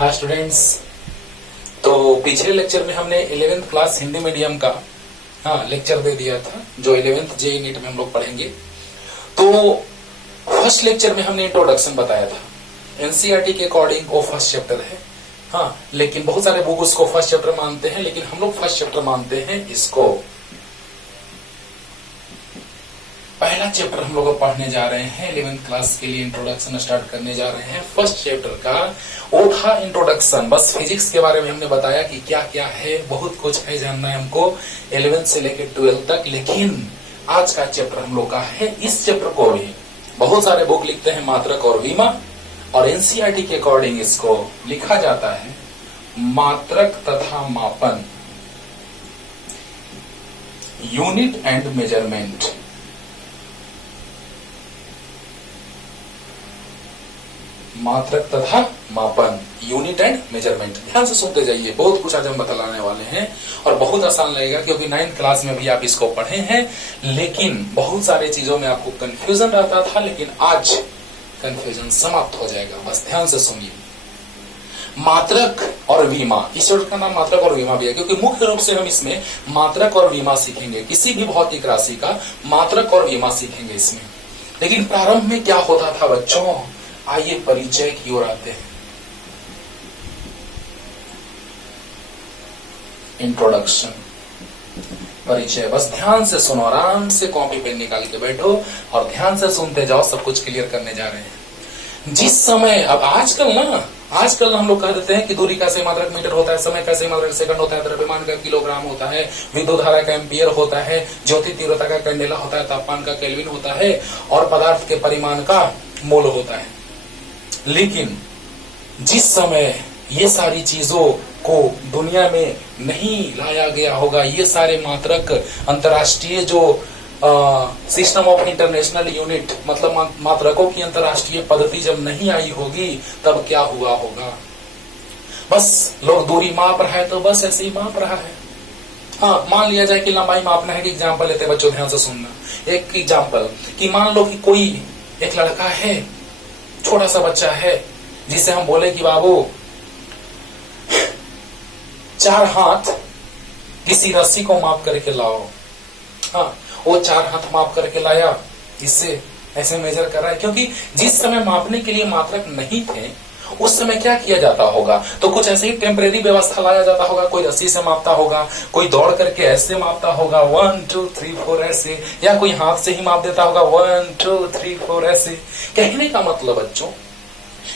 हाँ स्टूडेंट्स, तो पिछले लेक्चर में हमने 11th क्लास हिंदी मीडियम का लेक्चर दे दिया था, जो 11th जेईई नीट में हम लोग पढ़ेंगे। तो फर्स्ट लेक्चर में हमने इंट्रोडक्शन बताया था। एनसीईआरटी के अकॉर्डिंग वो फर्स्ट चैप्टर है। लेकिन बहुत सारे बुक उसको फर्स्ट चैप्टर मानते हैं, लेकिन हम लोग फर्स्ट चैप्टर मानते हैं इसको। पहला चैप्टर हम लोग पढ़ने जा रहे हैं 11th क्लास के लिए, इंट्रोडक्शन स्टार्ट करने जा रहे हैं। फर्स्ट चैप्टर का वो था इंट्रोडक्शन। बस फिजिक्स के बारे में हमने बताया कि क्या क्या है, बहुत कुछ है जानना है हमको 11th से लेकर 12th तक। लेकिन आज का चैप्टर हम लोग का है, इस चैप्टर को भी बहुत सारे बुक लिखते हैं मात्रक और विमा, और एनसीईआरटी के अकॉर्डिंग इसको लिखा जाता है मात्रक तथा मापन, यूनिट एंड मेजरमेंट। मात्रक तथा मापन, यूनिट एंड मेजरमेंट। ध्यान से सुनते जाइए, बहुत कुछ आज हम बतलाने वाले हैं और बहुत आसान लगेगा, क्योंकि 9th क्लास में भी आप इसको पढ़े हैं। लेकिन बहुत सारे चीजों में आपको कंफ्यूजन रहता था, लेकिन आज कंफ्यूजन समाप्त हो जाएगा। बस ध्यान से सुनिए। मात्रक और विमा, इस चैप्टर का नाम मात्रक और विमा भी है, क्योंकि मुख्य रूप से हम इसमें मात्रक और विमा सीखेंगे। किसी भी भौतिक राशि का मात्रक और विमा सीखेंगे इसमें। लेकिन प्रारंभ में क्या होता था बच्चों, आइए परिचय की ओर आते हैं। इंट्रोडक्शन, परिचय। बस ध्यान से सुनो, आराम से कॉपी पेन निकाल के बैठो और ध्यान से सुनते जाओ। सब कुछ क्लियर करने जा रहे हैं। जिस समय, अब आजकल हम लोग कह देते हैं कि दूरी का सही मात्रक मीटर होता है, समय का सही मात्रक सेकंड होता है, द्रव्यमान का किलोग्राम होता है, विद्युत धारा का एम्पियर होता है, ज्योति तीव्रता का कैंडेला होता है, तापमान का केल्विन होता है, और पदार्थ के परिमाण का मोल होता है। लेकिन जिस समय ये सारी चीजों को दुनिया में नहीं लाया गया होगा, ये सारे मात्रक अंतर्राष्ट्रीय जो सिस्टम ऑफ इंटरनेशनल यूनिट, मतलब मात्रकों की अंतर्राष्ट्रीय पद्धति जब नहीं आई होगी, तब क्या हुआ होगा। बस लोग दूरी माप रहा है तो बस ऐसे ही माप रहा है। मान लिया जाए कि लंबाई मापना है। कि एग्जाम्पल लेते हैं बच्चों, ध्यान से सुनना। एक एग्जाम्पल कि मान लो कि कोई एक लड़का है, छोटा सा बच्चा है, जिसे हम बोले कि बाबू 4 हाथ किसी रस्सी को माप करके लाओ। वो 4 हाथ माप करके लाया, इससे ऐसे मेजर कर रहा है। क्योंकि जिस समय मापने के लिए मात्रक नहीं थे, उस समय क्या किया जाता होगा, तो कुछ ऐसे ही टेम्परेरी व्यवस्था लाया जाता होगा। कोई रस्सी से मापता होगा, कोई दौड़ करके ऐसे मापता होगा 1 2 3 4 ऐसे, या कोई हाथ से ही माप देता होगा 1 2 3 4 ऐसे। कहने का मतलब बच्चों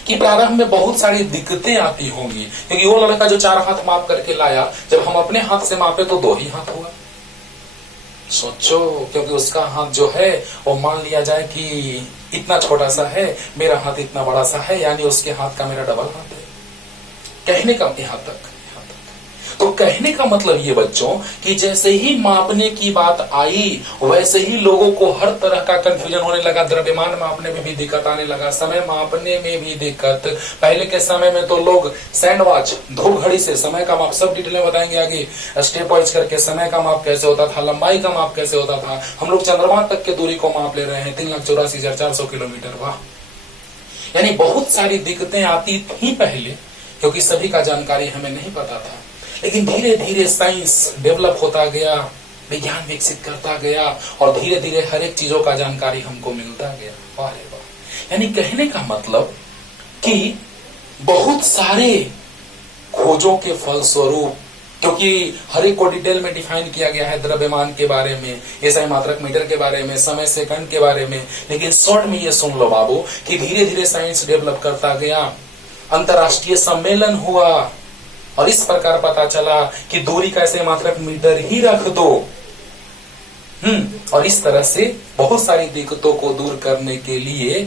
कि प्रारंभ में बहुत सारी दिक्कतें आती होंगी, क्योंकि वो लड़का जो 4 हाथ माप करके लाया, जब हम अपने हाथ से मापे तो 2 ही हाथ हुआ। सोचो, क्योंकि उसका हाथ जो है वो मान लिया जाए कि इतना छोटा सा है, मेरा हाथ इतना बड़ा सा है, यानी उसके हाथ का मेरा डबल हाथ है। कहने का यहाँ तक तो कहने का मतलब ये बच्चों कि जैसे ही मापने की बात आई, वैसे ही लोगों को हर तरह का कंफ्यूजन होने लगा। द्रव्यमान मापने में भी दिक्कत आने लगा, समय मापने में भी दिक्कत। पहले के समय में तो लोग सैंड वॉच, धूप घड़ी से समय का माप, सब डिटेल में बताएंगे आगे, स्टेप वाइज करके समय का माप कैसे होता था, लंबाई का माप कैसे होता था। हम लोग चंद्रमा तक की दूरी को माप ले रहे हैं, 3,84,400 किलोमीटर। वाह, यानी बहुत सारी दिक्कतें आती थी पहले, क्योंकि सभी का जानकारी हमें नहीं पता था। लेकिन धीरे धीरे साइंस डेवलप होता गया, विज्ञान विकसित करता गया, और धीरे धीरे हर एक चीजों का जानकारी हमको मिलता गया। वाह रे वाह। यानी कहने का मतलब कि बहुत सारे खोजों के फलस्वरूप, क्योंकि हर एक को डिटेल में डिफाइन किया गया है, द्रव्यमान के बारे में, एसआई मात्रक मीटर के बारे में, समय सेकंड के बारे में। लेकिन शॉर्ट में ये सुन लो बाबू कि धीरे धीरे साइंस डेवलप करता गया, अंतर्राष्ट्रीय सम्मेलन हुआ, और इस प्रकार पता चला कि दूरी का ऐसे मात्रक मीटर ही रख दो। और इस तरह से बहुत सारी दिक्कतों को दूर करने के लिए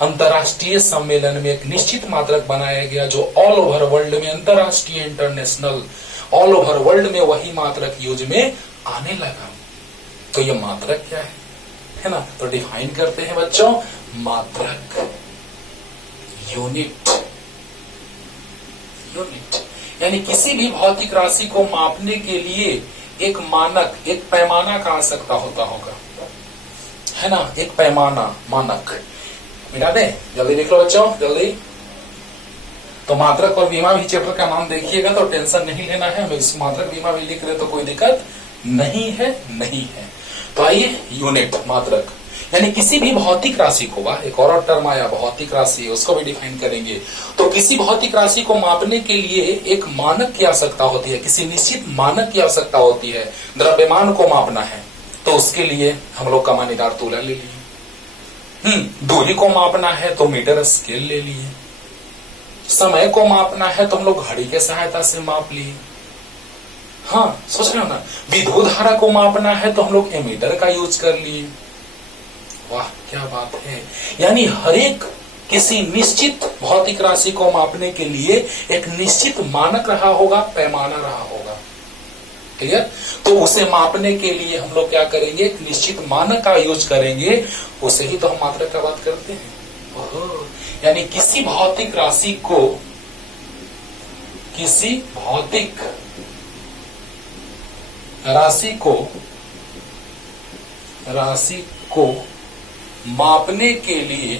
अंतर्राष्ट्रीय सम्मेलन में एक निश्चित मात्रक बनाया गया, जो ऑल ओवर वर्ल्ड में, अंतर्राष्ट्रीय इंटरनेशनल, ऑल ओवर वर्ल्ड में वही मात्रक यूज में आने लगा। तो ये मात्रक क्या है ना, तो डिफाइन करते हैं बच्चों, मात्रक, यूनिट। यानी किसी भी भौतिक राशि को मापने के लिए एक मानक, एक पैमाना का आवश्यकता होता होगा, है ना। एक पैमाना, मानक। मिटा दे, जल्दी लिख लो बच्चों, जल्दी। तो मात्रक और बीमावी चैप्टर का नाम देखिएगा तो टेंशन नहीं लेना है, हम इस मात्रक बीमावी लिख रहे तो कोई दिक्कत नहीं है। तो आइए यूनिट मात्रक यानी किसी भी भौतिक राशि को, वाह एक और टर्म आया भौतिक राशि, उसको भी डिफाइन करेंगे। तो किसी भौतिक राशि को मापने के लिए एक मानक की आवश्यकता होती है, किसी निश्चित मानक की आवश्यकता होती है। द्रव्यमान को मापना है तो उसके लिए हम लोग कमानीदार तूला ले लिए, दूरी को मापना है तो मीटर स्केल ले लिए, समय को मापना है तो हम लोग घड़ी के सहायता से माप लिए। हाँ सोच रहे हो ना, विद्युत धारा को मापना है तो हम लोग एमीटर का यूज कर लिए। वाह क्या बात है, यानी हर एक किसी निश्चित भौतिक राशि को मापने के लिए एक निश्चित मानक रहा होगा, पैमाना रहा होगा। क्लियर? तो उसे मापने के लिए हम लोग क्या करेंगे, एक निश्चित मानक का यूज करेंगे, उसे ही तो हम मात्रक का बात करते हैं। यानी किसी भौतिक राशि को, किसी भौतिक राशि को मापने के लिए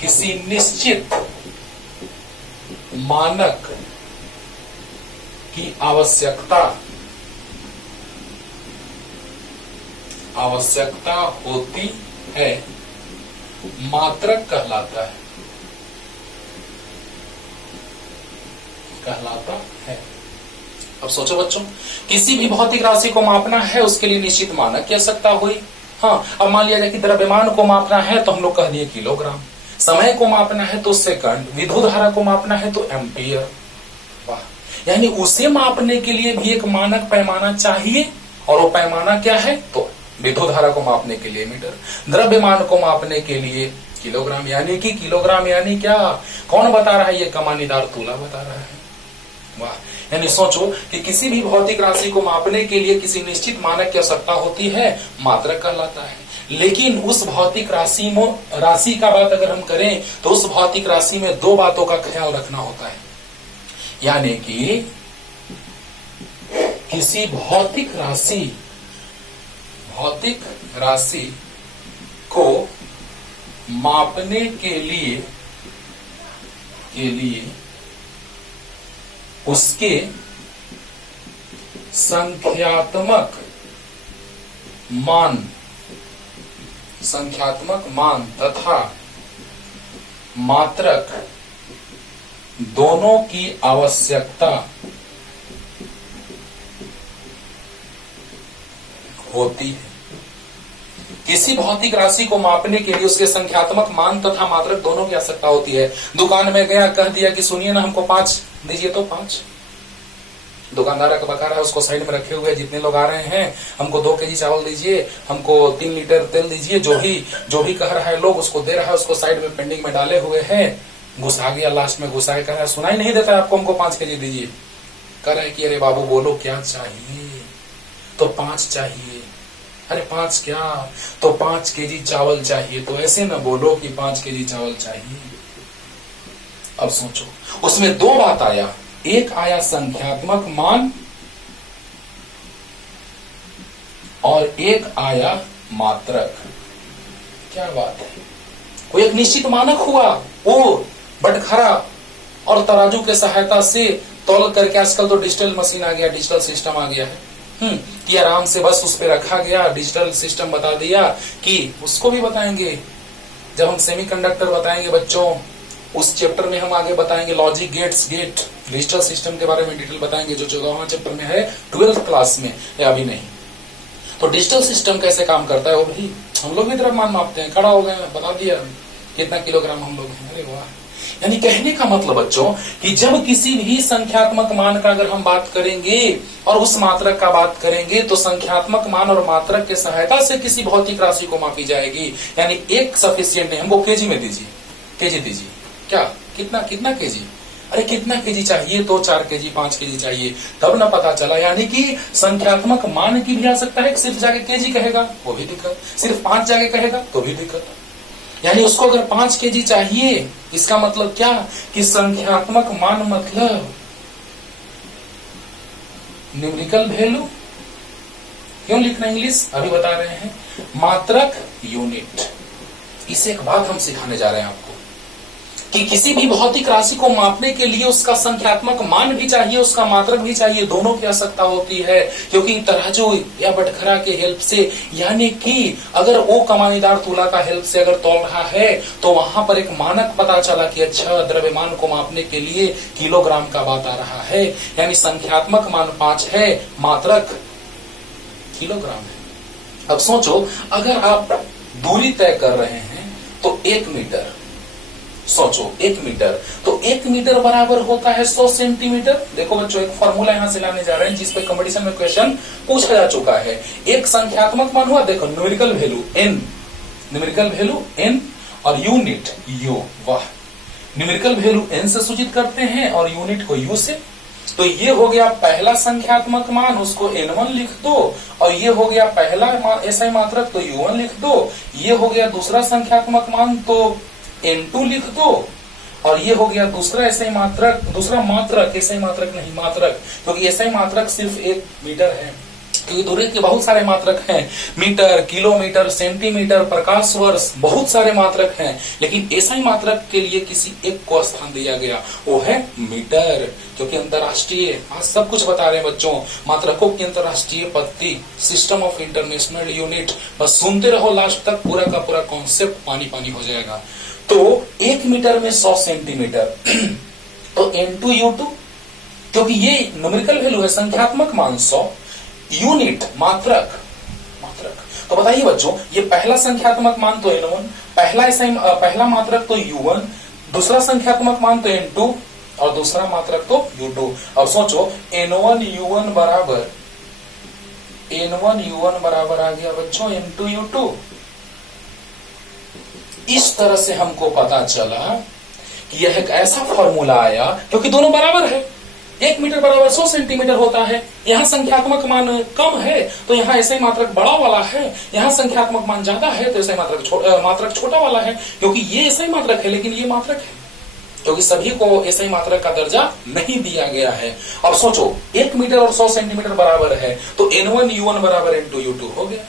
किसी निश्चित मानक की आवश्यकता होती है, मात्रक कहलाता है। अब सोचो बच्चों, किसी भी भौतिक राशि को मापना है उसके लिए निश्चित मानक की आवश्यकता हुई। हाँ, अब मान लिया जाए कि द्रव्यमान को मापना है तो हम लोग कह दिए किलोग्राम, समय को मापना है तो सेकंड, विद्युत धारा को मापना है तो एम्पियर। वाह, यानी उसे मापने के लिए भी एक मानक पैमाना चाहिए, और वो पैमाना क्या है, तो विद्युत धारा को मापने के लिए मीटर, द्रव्यमान को मापने के लिए किलोग्राम। यानी कि किलोग्राम यानी क्या, कौन बता रहा है, ये कमानीदार तूला बता रहा है। वाह, यानी सोचो कि किसी भी भौतिक राशि को मापने के लिए किसी निश्चित मानक की आवश्यकता होती है, मात्रक कहलाता है। लेकिन उस भौतिक राशि का बात अगर हम करें तो उस भौतिक राशि में दो बातों का ख्याल रखना होता है। यानी कि किसी भौतिक राशि को मापने के लिए उसके संख्यात्मक मान तथा मात्रक दोनों की आवश्यकता होती है। किसी भौतिक राशि को मापने के लिए उसके संख्यात्मक मान तथा मात्रक दोनों की आवश्यकता होती है। दुकान में गया, कह दिया कि सुनिए ना हमको 5 दीजिए, तो 5। दुकानदार का बका रहा है, उसको साइड में रखे हुए, जितने लोग आ रहे हैं हमको 2 केजी चावल दीजिए, हमको 3 लीटर तेल दीजिए, जो भी कह रहा है लोग उसको दे रहा है, उसको साइड में पेंडिंग में डाले हुए हैं। घुसा गया, लास्ट में घुसा के कह रहा है सुनाई नहीं देता है आपको, हमको 5 केजी दीजिए। कह रहा है कि अरे बाबू बोलो क्या चाहिए, तो 5 चाहिए। अरे 5 क्या, तो 5 केजी चावल चाहिए। तो ऐसे न बोलो कि 5 केजी चावल चाहिए। अब सोचो, उसमें 2 बात आया, एक आया संख्यात्मक मान और एक आया मात्रक। क्या बात है, कोई एक निश्चित मानक हुआ, वो बटखरा और तराजू के सहायता से तौल करके, आजकल तो डिजिटल मशीन आ गया, डिजिटल सिस्टम आ गया है, कि आराम से बस उस पे रखा गया, डिजिटल सिस्टम बता दिया। कि उसको भी बताएंगे जब हम सेमीकंडक्टर बताएंगे बच्चों, उस चैप्टर में हम आगे बताएंगे लॉजिक गेट्स, डिजिटल सिस्टम के बारे में डिटेल बताएंगे, जो 14वां चैप्टर में है 12th क्लास में, या अभी नहीं। तो डिजिटल सिस्टम कैसे काम करता है वो भी हम लोग भी द्रव्यमान मापते हैं, खड़ा हो गए, बता दिया कितना किलोग्राम हम लोग हैं। अरे वाह, यानी कहने का मतलब बच्चों कि जब किसी भी संख्यात्मक मान का अगर हम बात करेंगे और उस मात्रक का बात करेंगे, तो संख्यात्मक मान और मात्रक के सहायता से किसी भौतिक राशि को मापी जाएगी। यानी एक सफिशियंट नहीं, हमको केजी में दीजिए, केजी दीजिए, क्या कितना केजी, अरे कितना केजी चाहिए, तो 4 केजी 5 केजी चाहिए, तब ना पता चला। यानी कि संख्यात्मक मान की भी आ सकता है, सिर्फ जाके केजी कहेगा वो भी दिक्कत, सिर्फ 5 जाके कहेगा तो भी दिक्कत। यानी उसको अगर 5 केजी चाहिए, इसका मतलब क्या कि संख्यात्मक मान मतलब न्यूमेरिकल वैल्यू। क्यों लिखना इंग्लिश, अभी बता रहे हैं। मात्रक यूनिट, इसे एक बात हम सिखाने जा रहे हैं आपको कि किसी भी भौतिक राशि को मापने के लिए उसका संख्यात्मक मान भी चाहिए, उसका मात्रक भी चाहिए, दोनों की आवश्यकता होती है। क्योंकि तराजू या बटखरा के हेल्प से, यानी कि अगर वो कमानीदार तुला का हेल्प से अगर तौल रहा है तो वहां पर एक मानक पता चला कि अच्छा द्रव्यमान को मापने के लिए किलोग्राम का बात आ रहा है, यानी संख्यात्मक मान 5 है, मात्रक किलोग्राम है। अब सोचो, अगर आप दूरी तय कर रहे हैं तो 1 मीटर, सोचो 1 मीटर, तो 1 मीटर बराबर होता है 100 सेंटीमीटर। देखो बच्चों, एक फॉर्मूला यहां से लाने जा रहे हैं जिसपे कंपटीशन में क्वेश्चन पूछा जा चुका है। एक संख्यात्मक मान हुआ, देखो numerical value n, numerical value n और यूनिट u। वाह, न्यूमेरिकल वैल्यू n से सूचित करते हैं और यूनिट को u से। तो ये हो गया पहला संख्यात्मक मान, उसको n1 लिख दो, और ये हो गया पहला ऐसा मात्रक तो u1 लिख दो। ये हो गया दूसरा संख्यात्मक मान तो n2 लिख दो, और ये हो गया दूसरा ऐसा मात्रक, दूसरा मात्रक, ऐसा मात्रक नहीं मात्रक, क्योंकि ऐसा मात्रक सिर्फ 1 मीटर है, क्योंकि दूरी के बहुत सारे मात्रक हैं, मीटर, किलोमीटर, सेंटीमीटर, प्रकाश वर्ष, बहुत सारे मात्रक हैं, लेकिन ऐसा ही मात्रक के लिए किसी एक को स्थान दिया गया, वो है मीटर। क्योंकि अंतरराष्ट्रीय, आज सब कुछ बता रहे हैं बच्चों, मात्रकों की अंतरराष्ट्रीय पद्धति, सिस्टम ऑफ इंटरनेशनल यूनिट, बस सुनते रहो लास्ट तक, पूरा का पूरा कॉन्सेप्ट पानी पानी हो जाएगा। तो 1 मीटर में 100 सेंटीमीटर, तो n2 u2, क्योंकि ये न्यूमेरिकल वैल्यू है, संख्यात्मक मान 100, यूनिट मात्रक, तो बताइए बच्चों, ये पहला संख्यात्मक मान तो n1, पहला मात्रक तो u1, दूसरा संख्यात्मक मान तो n2 और दूसरा मात्रक तो u2। अब सोचो n1 u1 बराबर आ गया बच्चों n2 u2। इस तरह से हमको पता चला कि यह एक ऐसा फॉर्मूला आया, क्योंकि दोनों बराबर है, 1 मीटर बराबर 100 सेंटीमीटर होता है। यहाँ संख्यात्मक मान कम है तो यहाँ ऐसा ही मात्रक बड़ा वाला है, यहाँ संख्यात्मक मान ज्यादा है तो ऐसा ही मात्रक छोटा वाला है, क्योंकि ये ऐसा ही मात्रक है लेकिन ये मात्रक है, क्योंकि सभी को ऐसा ही मात्रक का दर्जा नहीं दिया गया है। अब सोचो 1 मीटर और 100 सेंटीमीटर बराबर है तो n1 u1 बराबर n2 u2 हो गया।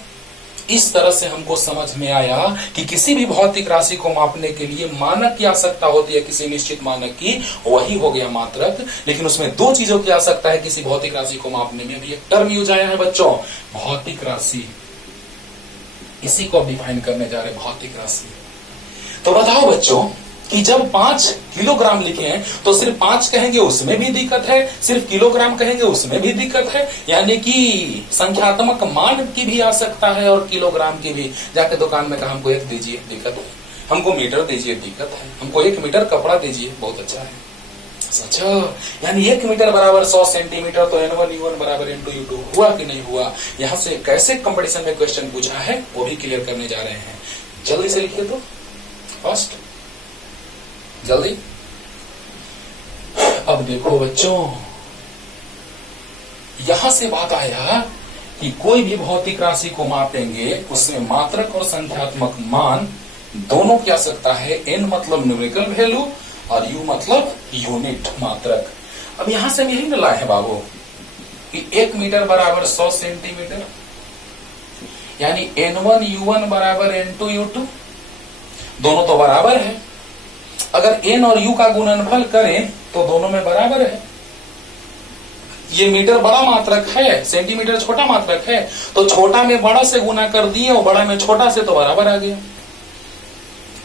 इस तरह से हमको समझ में आया कि किसी भी भौतिक राशि को मापने के लिए मानक की आवश्यकता होती है, किसी निश्चित मानक की, वही हो गया मात्रक। लेकिन उसमें 2 चीजों की आवश्यकता है किसी भौतिक राशि को मापने में। भी एक टर्म यूज आया है बच्चों, भौतिक राशि, इसी को डिफाइन करने जा रहे हैं, भौतिक राशि। तो बताओ बच्चों कि जब 5 किलोग्राम लिखे हैं तो सिर्फ 5 कहेंगे उसमें भी दिक्कत है, सिर्फ किलोग्राम कहेंगे उसमें भी दिक्कत है, यानी कि संख्यात्मक मान की भी आवश्यकता है और किलोग्राम की भी। जाके दुकान में कहा हमको 1 दीजिए, दिक्कत है, हमको मीटर दीजिए, दिक्कत है, हमको 1 मीटर कपड़ा दीजिए, बहुत अच्छा है। अच्छा, यानी 1 मीटर बराबर 100 सेंटीमीटर, तो n1 u1 बराबर n2 u2 हुआ कि नहीं हुआ। यहाँ से कैसे कंपटीशन में क्वेश्चन पूछा है वो भी क्लियर करने जा रहे हैं। जल्दी से लिखिए तो फर्स्ट, जल्दी। अब देखो बच्चों, यहां से बात आया कि कोई भी भौतिक राशि को मापेंगे उसमें मात्रक और संख्यात्मक मान दोनों की आवश्यकता है। n मतलब न्यूमेरिकल वैल्यू और u मतलब यूनिट, मात्रक। अब यहां से हम यही मिला है बाबू कि 1 मीटर बराबर 100 सेंटीमीटर, यानी n1 u1 बराबर n2 u2, दोनों तो बराबर है। अगर n और u का गुणनफल करें तो दोनों में बराबर है। ये मीटर बड़ा मात्रक है, सेंटीमीटर छोटा मात्रक है, तो छोटा में बड़ा से गुना कर दिए और बड़ा में छोटा से, तो बराबर आ गया।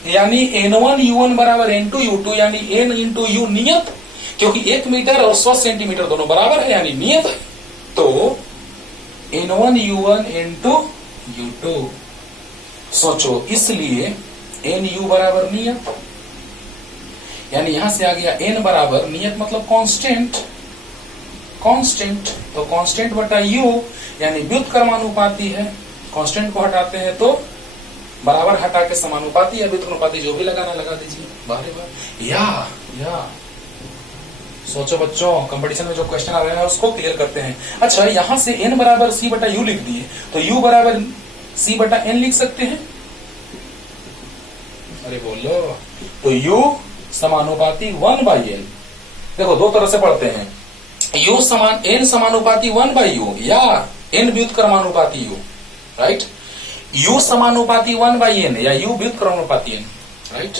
यानी n1 u1 बराबर n2 u2, यानी n इंटू u नियत, क्योंकि 1 मीटर और 100 सेंटीमीटर दोनों बराबर है यानी नियत है, तो n1 u1 इंटू u2। सोचो, इसलिए nu बराबर नियत, यानी यहां से आ गया n बराबर नियत मतलब कांस्टेंट, तो कांस्टेंट बटा u, यानी व्युत्क्रमानुपाती है। कांस्टेंट को हटाते हैं तो बराबर हटा के समानुपाती या व्युत्क्रमानुपाती, जो भी लगाना लगा दीजिए। बारे बार या सोचो बच्चों, कंपटीशन में जो क्वेश्चन आ रहे हैं उसको क्लियर करते हैं। अच्छा, यहां से n बराबर c बटा u लिख दिए तो u बराबर c बटा n लिख सकते हैं। अरे बोलो, तो u समानुपाती 1/n। देखो 2 तरह से पढ़ते हैं, n समानुपाती 1/u या n व्युत्क्रमानुपाती u, राइट। u समानुपाती 1/n या u व्युत्क्रमानुपाती n, राइट।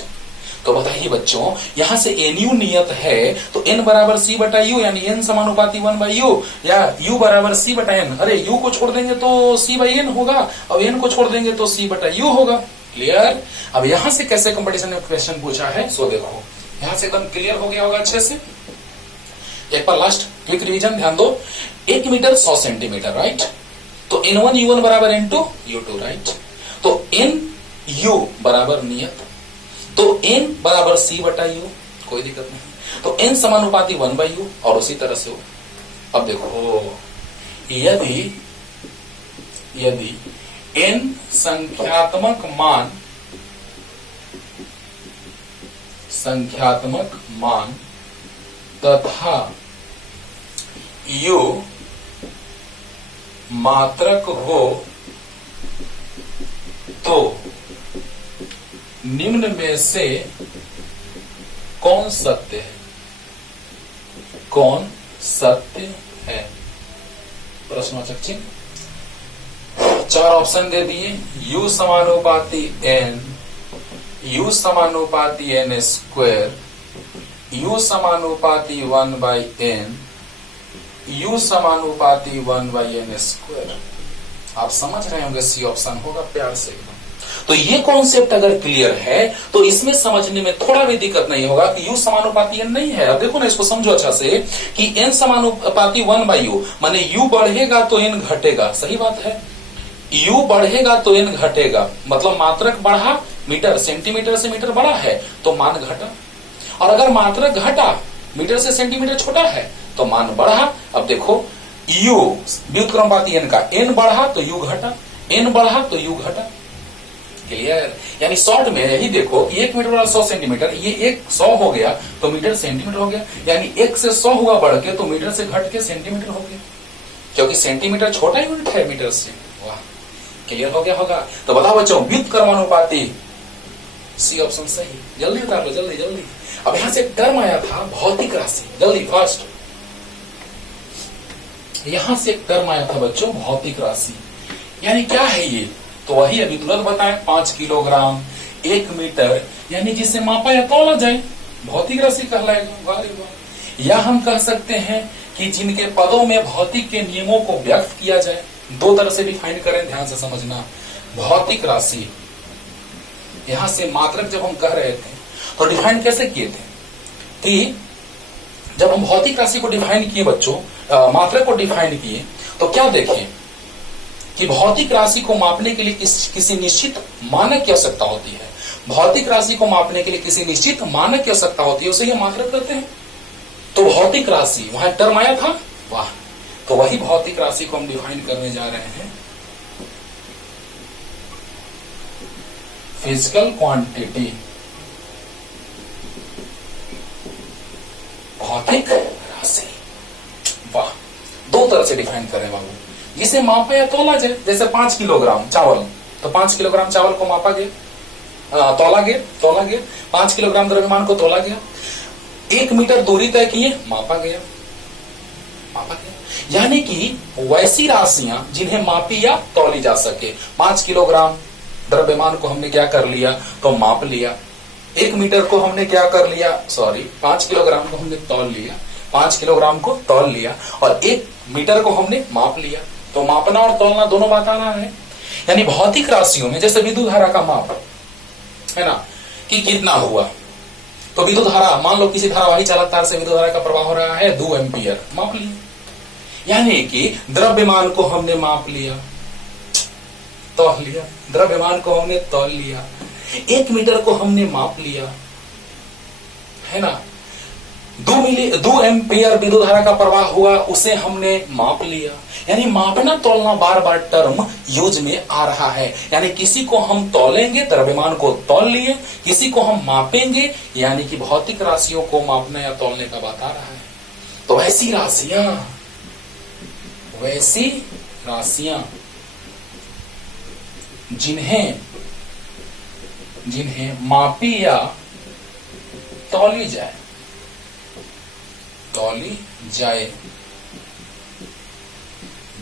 तो बताइए बच्चों, यहां से nu नियत है तो n बराबर c बटा u यानी n समानुपाती 1/u या u बराबर c बटा n। अरे u को छोड़ देंगे तो c/n होगा और n को छोड़ देंगे तो c बटा u होगा। क्लियर। अब यहां से कैसे कंपटीशन में क्वेश्चन पूछा है सो देखो, यहां से एकदम क्लियर हो गया होगा अच्छे से। एक बार लास्ट क्विक रिवीजन ध्यान दो। 1 मीटर 100 सेंटीमीटर, राइट। तो n1 u1 बराबर n2 u2, राइट। तो n u बराबर नियत, तो n बराबर c बटा u, कोई दिक्कत नहीं। तो n समानुपाती 1/u और उसी तरह से हो। अब देखो, यदि n संख्यात्मक मान तथा u मात्रक हो तो निम्न में से कौन सत्य है? कौन सत्य है? प्रश्नवाचक चिन्ह। 4 ऑप्शन दे दिए। u समानुपाती n, u समानुपाती n स्क्वायर, u समानुपाती 1/n, u समानुपाती 1/n स्क्वायर। आप समझ रहे होंगे सी ऑप्शन होगा प्यार से। तो ये कॉन्सेप्ट अगर क्लियर है तो इसमें समझने में थोड़ा भी दिक्कत नहीं होगा कि u समानुपाती n नहीं है। अब देखो ना, इसको समझो अच्छा से कि n समानुपाती 1/u माने u बढ़ेगा तो n घटेगा, सही बात है। u बढ़ेगा तो n घटेगा, मतलब मात्रक बढ़ा, मीटर सेंटीमीटर से मीटर बड़ा है तो मान घटा, और अगर मात्रक घटा, मीटर से सेंटीमीटर छोटा है तो मान बढ़ा। अब देखो u व्युत्क्रमानुपाती n का n बढ़ा तो u घटा, n बढ़ा तो u घटा। क्लियर। यानी शॉर्ट में यही देखो, 1 मीटर वाला 100 सेंटीमीटर, ये 100 हो गया तो मीटर सेंटीमीटर हो गया, यानी 1 से 100 हुआ बढ़ के तो मीटर से घट के सेंटीमीटर हो गया, क्योंकि सेंटीमीटर छोटा यूनिट है मीटर से। वाह, क्लियर हो गया होगा। तो बताओ बच्चों, व्युत्क्रमानुपाती सी ऑप्शन सही। जल्दी उतार लो, जल्दी जल्दी। अब यहां से एक टर्म आया था भौतिक राशि, जल्दी फास्ट। यहां से एक टर्म आया था बच्चों भौतिक राशि, यानी क्या है ये? तो वही अभी तुरंत बताएं, 5 किलोग्राम 1 मीटर, यानी जिसे मापा या तौला जाए भौतिक राशि कहलाएगा। या हम कह सकते हैं कि जिनके पदों में भौतिक के नियमों को व्यक्त किया जाए। 2 तरह से डिफाइन करें, ध्यान से समझना। भौतिक राशि, यहां से मात्रक जब हम कह रहे थे तो डिफाइन कैसे किए थे कि जब हम भौतिक राशि को डिफाइन किए बच्चों, मात्रक को डिफाइन किए तो क्या देखें कि भौतिक राशि को मापने के लिए किसी निश्चित मानक की आवश्यकता होती है। भौतिक राशि को मापने के लिए किसी निश्चित मानक की आवश्यकता होती है, उसे ये मात्रक कहते हैं। तो भौतिक राशि, वहां टर्म आया था। वाह, तो वही भौतिक राशि को हम डिफाइन करने जा रहे हैं। फिजिकल क्वांटिटी, भौतिक राशि। वाह, 2 तरह से डिफाइन करें बाबू, जिसे मापा या तोला जाए। जैसे 5 किलोग्राम चावल, तो 5 किलोग्राम चावल को मापा गया, तोला गया 5 किलोग्राम द्रव्यमान को तोला गया। 1 मीटर दूरी तय किए, मापा गया। यानी कि वैसी राशियां जिन्हें मापी या तौली जा सके। 5 किलोग्राम द्रव्यमान को हमने क्या कर लिया तो माप लिया। 1 मीटर को हमने क्या कर लिया, 5 किलोग्राम को हमने तौल लिया, 5 किलोग्राम को तौल लिया, और 1 मीटर को हमने माप लिया। तो मापना और तौलना दोनों बात आ रहा है। यानी भौतिक राशियों में जैसे विद्युत धारा का माप है ना, कि कितना हुआ, तो विद्युत धारा, मान लो किसी धारावाही चालक तार से विद्युत धारा का प्रवाह हो रहा है 2 एम्पियर, माप लिया। यानी कि द्रव्यमान को हमने माप लिया, तौल लिया, द्रव्यमान को हमने तौल लिया, 1 मीटर को हमने माप लिया, है ना। 2 एम्पियर विद्युत धारा का प्रवाह हुआ, उसे हमने माप लिया। यानी मापना तौलना बार बार टर्म यूज में आ रहा है। यानी किसी को हम तौलेंगे, द्रव्यमान को तौल लिए, किसी को हम मापेंगे, यानी कि भौतिक राशियों को मापना या तौलने का बात आ रहा है। तो वैसी राशियां जिन्हें मापी या तौली जाए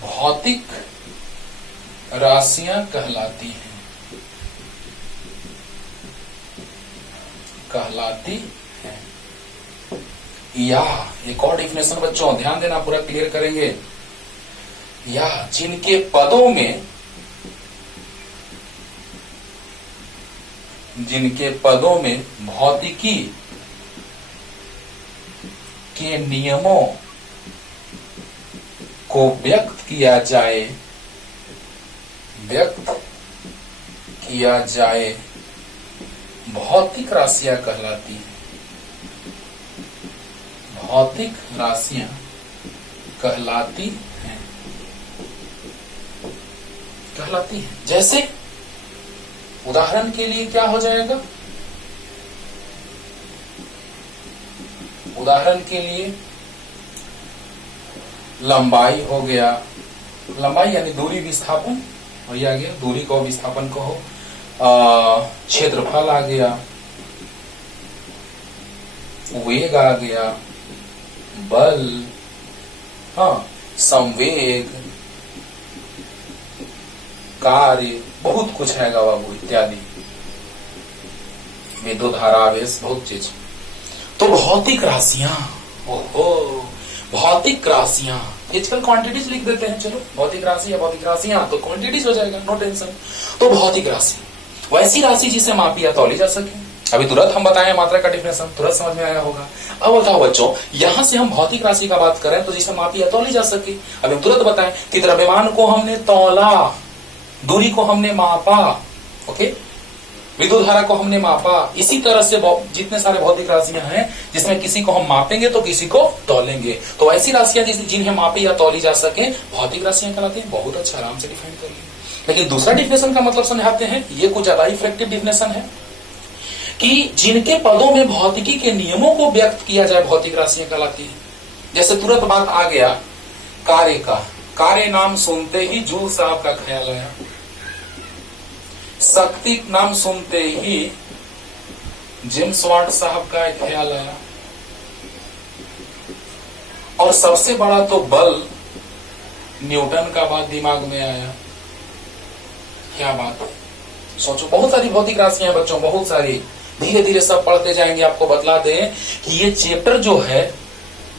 भौतिक राशियां कहलाती हैं, कहलाती हैं। या एक और डिफिनेशन बच्चों ध्यान देना, पूरा क्लियर करेंगे। या जिनके पदों में, जिनके पदों में भौतिकी के नियमों को व्यक्त किया जाए, व्यक्त किया जाए, भौतिक राशियां कहलाती हैं। भौतिक राशियां कहलाती हैं, कहलाती हैं। जैसे उदाहरण के लिए क्या हो जाएगा, उदाहरण के लिए लंबाई हो गया, लंबाई यानी दूरी विस्थापन, और ये आ गया दूरी को विस्थापन कहो। क्षेत्रफल आ गया, वेग आ गया, बल, हाँ, संवेग, कार्य, बहुत कुछ है बाबू, इत्यादि, विद्युत धारावेश, बहुत चीज। तो भौतिक राशियां, ओहो, भौतिक राशियां, फिजिकल क्वांटिटीज लिख देते हैं, चलो भौतिक राशि या भौतिक राशियां तो क्वांटिटीज हो जाएगा, नो टेंशन। तो भौतिक राशि वैसी राशि जिसे मापी या तौली जा सके। अभी तुरंत हम बताएं मात्रा का डिफिनेशन, तुरंत समझ में आया होगा। अब बताओ बच्चों, यहां से हम भौतिक राशि का बात करें तो जिसे मापी या तौली जा सके। अभी हम तुरंत बताएं कि द्रव्यमान को हमने तौला, दूरी को हमने मापा, ओके, विद्युत धारा को हमने मापा। इसी तरह से जितने सारे भौतिक राशियां हैं जिसमें किसी को हम मापेंगे तो किसी को तौलेंगे, तो ऐसी राशियां जिन्हें मापी या तौली जा सके भौतिक राशियां कहलाती हैं। बहुत अच्छा, आराम से डिफाइन कर लिया। लेकिन दूसरा डिफिनेशन का मतलब समझाते हैं, ये कुछ ज्यादा इफेक्टिव डिफिनेशन है कि जिनके पदों में भौतिकी के नियमों को व्यक्त किया जाए भौतिक राशियां कहलाती हैं। जैसे तुरंत बात आ गया कार्य का, कार्य नाम सुनते ही जूल साहब का ख्याल आया, शक्ति नाम सुनते ही जेम्स वाट साहब का एक ख्याल आया, और सबसे बड़ा तो बल न्यूटन का बात दिमाग में आया। क्या बात है, सोचो, बहुत सारी भौतिक राशियां हैं बच्चों, बहुत सारी। धीरे धीरे सब पढ़ते जाएंगे, आपको बतला दें कि ये चैप्टर जो है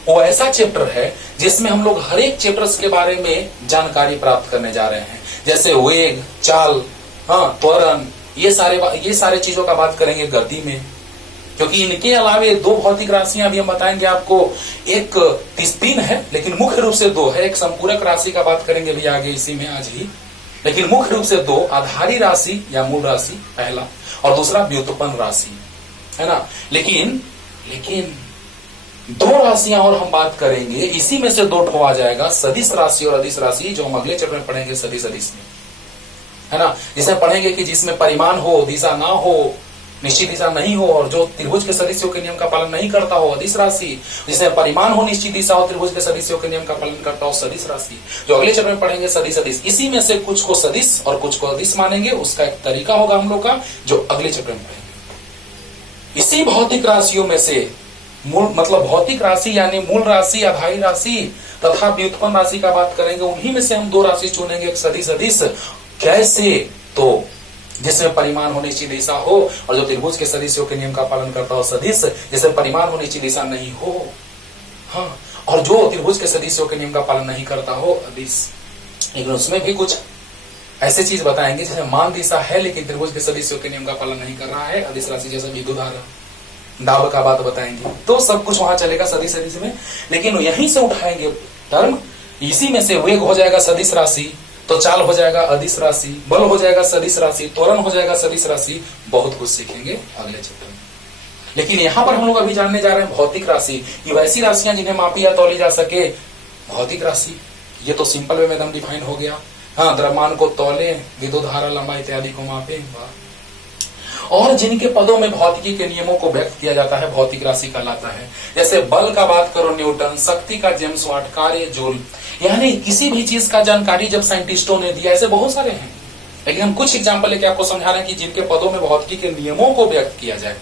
वो ऐसा चैप्टर है जिसमें हम लोग हर एक चैप्टर्स के बारे में जानकारी प्राप्त करने जा रहे हैं। जैसे वेग, चाल, हाँ, त्वरण, ये सारे चीजों का बात करेंगे गति में, क्योंकि इनके अलावे दो भौतिक राशियां भी हम बताएंगे आपको। एक 3 है लेकिन मुख्य रूप से 2 है। एक संपूरक राशि का बात करेंगे भी आगे इसी में आज ही, लेकिन मुख्य रूप से 2, आधारी राशि या मूल राशि पहला, और दूसरा व्युत्पन्न राशि, है ना। लेकिन 2 राशियां और हम बात करेंगे, इसी में से 2 ठो आ जाएगा, सदिश राशि और अदिश राशि, जो हम अगले चैप्टर में पढ़ेंगे सदिश अदिश में, है ना। जिसे पढ़ेंगे कि जिसमें परिमाण हो, दिशा ना हो, निश्चित दिशा नहीं हो, और जो त्रिभुज के सदिशों के नियम का पालन नहीं करता हो, अदिश राशि। जिसमें परिमाण हो, निश्चित दिशा हो, त्रिभुज के सदिशों के नियम का पालन करता हो, सदिश राशि। जो अगले चैप्टर में पढ़ेंगे सदिश अदिश। इसी में से कुछ को सदिश और कुछ को अदिश मानेंगे, उसका एक तरीका होगा हम लोग का, जो अगले चैप्टर में पढ़ेंगे। इसी भौतिक राशियों में से मूल, मतलब भौतिक राशि यानी मूल राशि, आधारी राशि तथा व्युत्पन्न राशि का बात करेंगे। उन्हीं में से हम 2 राशि चुनेंगे, एक सदिश अदिश। कैसे, तो जिसमें परिमाण हो, निश्चित दिशा हो, और जो त्रिभुज के सदिशों के नियम का पालन करता हो, सदिश। जिसमें परिमाण हो, निश्चित दिशा नहीं हो, हाँ, और जो त्रिभुज के सदिशों के नियम का पालन नहीं करता हो, अदिश। लेकिन उसमें भी कुछ ऐसे चीज बताएंगे जिसमें मान दिशा है लेकिन त्रिभुज के सदिशों के नियम का पालन नहीं कर रहा है, अदिश राशि, जैसे विद्युत धारा, दाब का बात बताएंगे। तो सब कुछ वहां चलेगा सदिश अदिश में, लेकिन यहीं से उठाएंगे टर्म। इसी में से वेग हो जाएगा सदिश राशि, तो चाल हो जाएगा अदिश राशि, बल हो जाएगा सदिश राशि, त्वरण हो जाएगा सदिश राशि। बहुत कुछ सीखेंगे अगले चैप्टर में। लेकिन यहाँ पर हम लोग अभी जानने जा रहे हैं भौतिक राशि, ये वैसी राशियां जिन्हें मापी या तौली जा सके। भौतिक राशि ये तो सिंपल वे में एकदम डिफाइन हो गया। हाँ, द्रव्यमान को तौले, विद्युत धारा, लंबाई इत्यादि को मापे, और जिनके पदों में भौतिकी के नियमों को व्यक्त किया जाता है भौतिक राशि कहलाता है। जैसे बल का बात करो न्यूटन, शक्ति का जेम्स वाट, कार्य जूल। यानी किसी भी चीज का जानकारी जब साइंटिस्टों ने दिया, ऐसे बहुत सारे हैं, लेकिन हम कुछ एग्जांपल लेके आपको समझा रहे हैं कि जिनके पदों में भौतिकी के नियमों को व्यक्त किया जाए।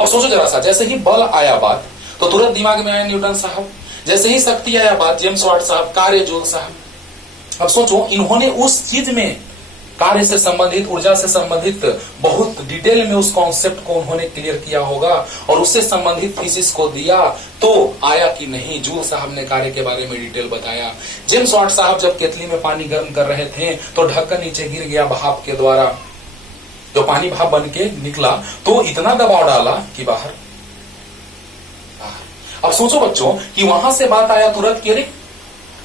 और सोचो जरा सा, जैसे ही बल आया बात तो तुरंत दिमाग में आया न्यूटन साहब, जैसे ही शक्ति आया बात जेम्स वाट साहब, कार्य जूल साहब। अब सोचो, इन्होंने उस चीज में कार्य से संबंधित, ऊर्जा से संबंधित बहुत डिटेल में उस कॉन्सेप्ट को उन्होंने क्लियर किया होगा और उससे संबंधित थीसिस को दिया तो आया कि नहीं। जूल साहब ने कार्य के बारे में डिटेल बताया। जेम्स वाट साहब जब केतली में पानी गर्म कर रहे थे तो ढक्कन नीचे गिर गया भाप के द्वारा, जो पानी भाप बन के निकला तो इतना दबाव डाला कि बाहर। अब सोचो बच्चों कि वहां से बात आया तुरंत कि अरे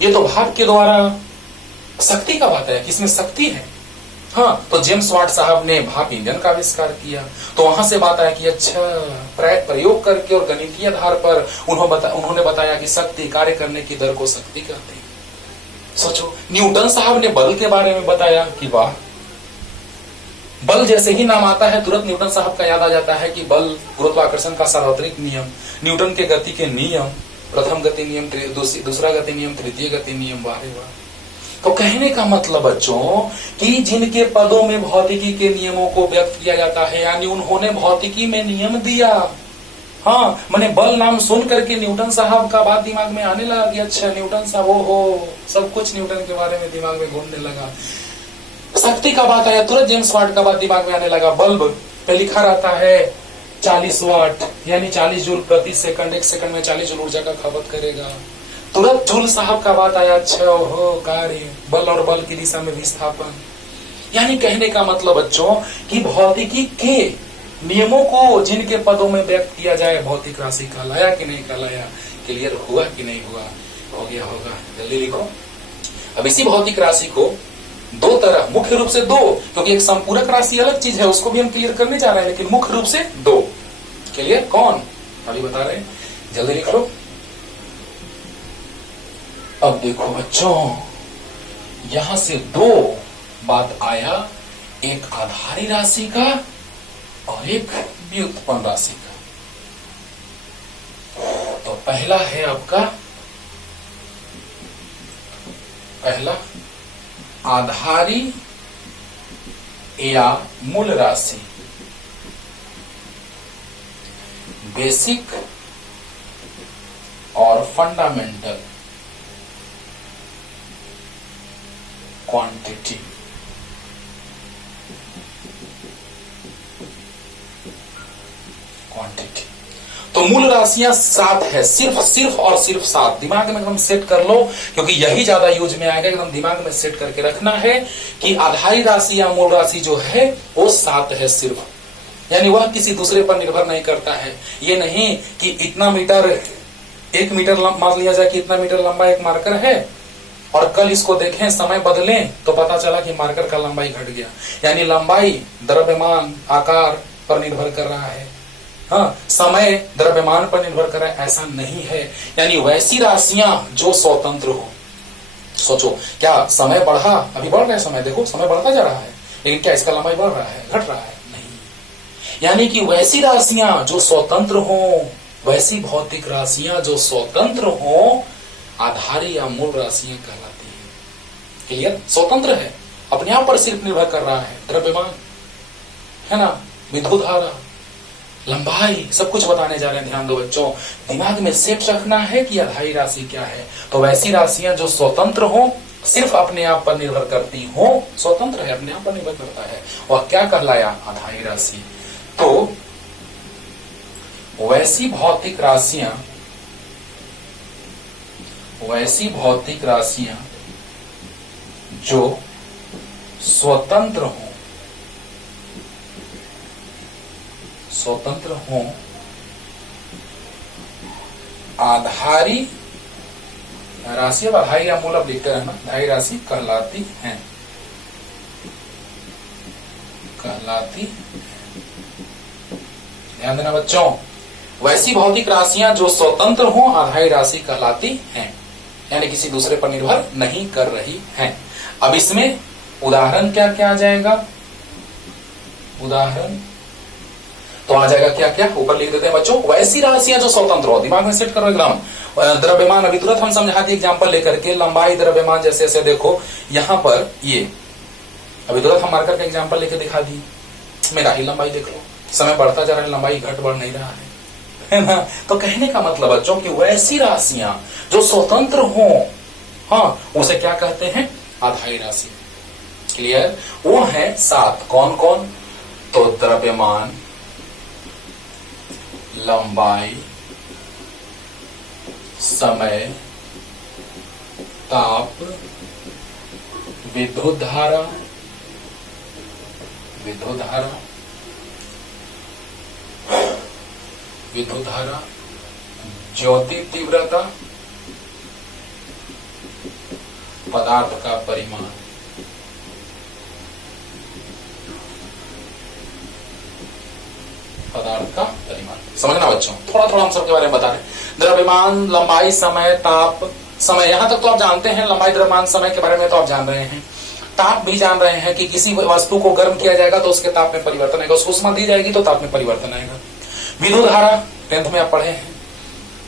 ये तो भाप के द्वारा शक्ति का बात है, किसमें शक्ति है। हाँ, तो जेम्स वाट साहब ने भाप इंजन का आविष्कार किया तो वहां से बात आया कि अच्छा, प्रयोग करके और गणितीय आधार पर उन्होंने बताया कि शक्ति, कार्य करने की दर को शक्ति कहते हैं। सोचो, न्यूटन साहब ने बल के बारे में बताया कि वाह, बल जैसे ही नाम आता है तुरंत न्यूटन साहब का याद आ जाता है कि बल, गुरुत्वाकर्षण का सार्वत्रिक नियम, न्यूटन के गति के नियम, प्रथम गति नियम, दूसरा गति नियम, तृतीय गति नियम। वाह रे वाह। तो कहने का मतलब बच्चों कि जिनके पदों में भौतिकी के नियमों को व्यक्त किया जाता है, यानी उन्होंने भौतिकी में नियम दिया। हाँ, मैंने बल नाम सुन करके न्यूटन साहब का बात दिमाग में आने लगा कि अच्छा न्यूटन साहब, ओहो, सब कुछ न्यूटन के बारे में दिमाग में घूमने लगा। शक्ति का बात आया तुरंत जेम्स वाट का बात दिमाग में आने लगा। बल्ब पे लिखा रहता है 40 वाट यानी 40 जूल प्रति सेकंड, एक सेकंड में 40 जूल ऊर्जा का खपत करेगा। तुरंत जूल साहब का बात आया, अच्छा हो, कार्य, बल और बल की दिशा में विस्थापन। यानी कहने का मतलब बच्चों कि भौतिकी के नियमों को जिनके पदों में व्यक्त किया जाए, भौतिक राशि कहलाया कि नहीं कहलाया, क्लियर हुआ कि नहीं हुआ, हो गया होगा, जल्दी लिखो। अब इसी भौतिक राशि को दो तरह, मुख्य रूप से दो, क्योंकि एक संपूरक राशि अलग चीज है, उसको भी हम क्लियर करने जा रहे हैं, लेकिन मुख्य रूप से दो। क्लियर? कौन? अभी बता रहे हैं, जल्दी लिख लो। अब देखो बच्चों, यहां से दो बात आया, एक आधारी राशि का और एक व्युत्पन्न राशि का। तो पहला है आपका, पहला आधारी या मूल राशि, बेसिक और फंडामेंटल क्वांटिटी। क्वांटिटी तो मूल राशियां 7 है, सिर्फ और सिर्फ 7। दिमाग में एकदम सेट कर लो, क्योंकि यही ज्यादा यूज में आएगा। एकदम दिमाग में सेट करके रखना है कि आधारी राशि या मूल राशि जो है वो 7 है सिर्फ, यानी वह किसी दूसरे पर निर्भर नहीं करता है। ये नहीं कि इतना मीटर, 1 मीटर मान लिया जाए कि इतना मीटर लंबा एक मार्कर है और कल इसको देखें, समय बदलें तो पता चला कि मार्कर का लंबाई घट गया। यानी लंबाई द्रव्यमान, आकार पर निर्भर कर रहा है। हाँ, समय द्रव्यमान पर निर्भर कर रहा है, ऐसा नहीं है। यानी वैसी राशियां जो स्वतंत्र हो। सोचो, क्या समय बढ़ा? अभी बढ़ रहा है समय, देखो समय बढ़ता जा रहा है, लेकिन क्या इसका लंबाई बढ़ रहा है, घट रहा है? नहीं। यानी कि वैसी राशियां जो स्वतंत्र हो, वैसी भौतिक राशियां जो स्वतंत्र हो, आधारी या मूल राशियां कहलाती है। क्लियर? स्वतंत्र है, अपने आप पर सिर्फ निर्भर कर रहा है। द्रव्यमान है ना, विद्युत धारा, लंबाई, सब कुछ बताने जा रहे हैं। ध्यान दो बच्चों, दिमाग में सेट रखना है कि आधारी राशि क्या है। तो वैसी राशियां जो स्वतंत्र हो, सिर्फ अपने आप पर निर्भर करती हो, स्वतंत्र है, अपने आप पर निर्भर करता है, वह क्या कहलाया? आधारी राशि। तो वैसी भौतिक राशियां जो स्वतंत्र हो, आधारी राशि, अब आधारी या मूल अब लिखते हैं ना, आधारी राशि कहलाती हैं। ध्यान देना बच्चों, वैसी भौतिक राशियां जो स्वतंत्र हो, आधारी राशि कहलाती हैं, यानी किसी दूसरे पर निर्भर नहीं कर रही हैं। अब इसमें उदाहरण क्या क्या आ जाएगा? उदाहरण तो आ जाएगा क्या क्या, ऊपर लिख देते हैं बच्चों। वैसी राशियां जो स्वतंत्र हो, दिमाग में सेट करो एकदम। द्रव्यमान अभी तुरंत हम समझा दिए एग्जाम्पल लेकर के, लंबाई, द्रव्यमान, जैसे ऐसे देखो यहां पर ये अभी तुरंत हम मार्कर का एग्जाम्पल लेके दिखा दिए। मेरा ही लंबाई देख लो, समय बढ़ता जा रहा है, लंबाई घट बढ़ नहीं रहा है ना। तो कहने का मतलब बच्चों कि वैसी राशियां जो स्वतंत्र हो, हाँ, उसे क्या कहते हैं? आधारी राशि। क्लियर? वो है 7। कौन कौन? तो द्रव्यमान, लंबाई, समय, ताप, विद्युत धारा, विद्युत धारा, ज्योति तीव्रता, पदार्थ का परिमाण। पदार्थ का परिमाण समझना बच्चों, थोड़ा थोड़ा हम सबके बारे में बता रहे हैं। द्रव्यमान, लंबाई, समय, ताप, समय, यहां तक तो आप जानते हैं। लंबाई, द्रव्यमान, समय के बारे में तो आप जान रहे हैं। ताप भी जान रहे हैं कि किसी वस्तु को गर्म किया जाएगा तो उसके ताप में परिवर्तन आएगा, उसको उष्मा दी जाएगी तो ताप में परिवर्तन आएगा। विद्युत धारा 10th में आप पढ़े हैं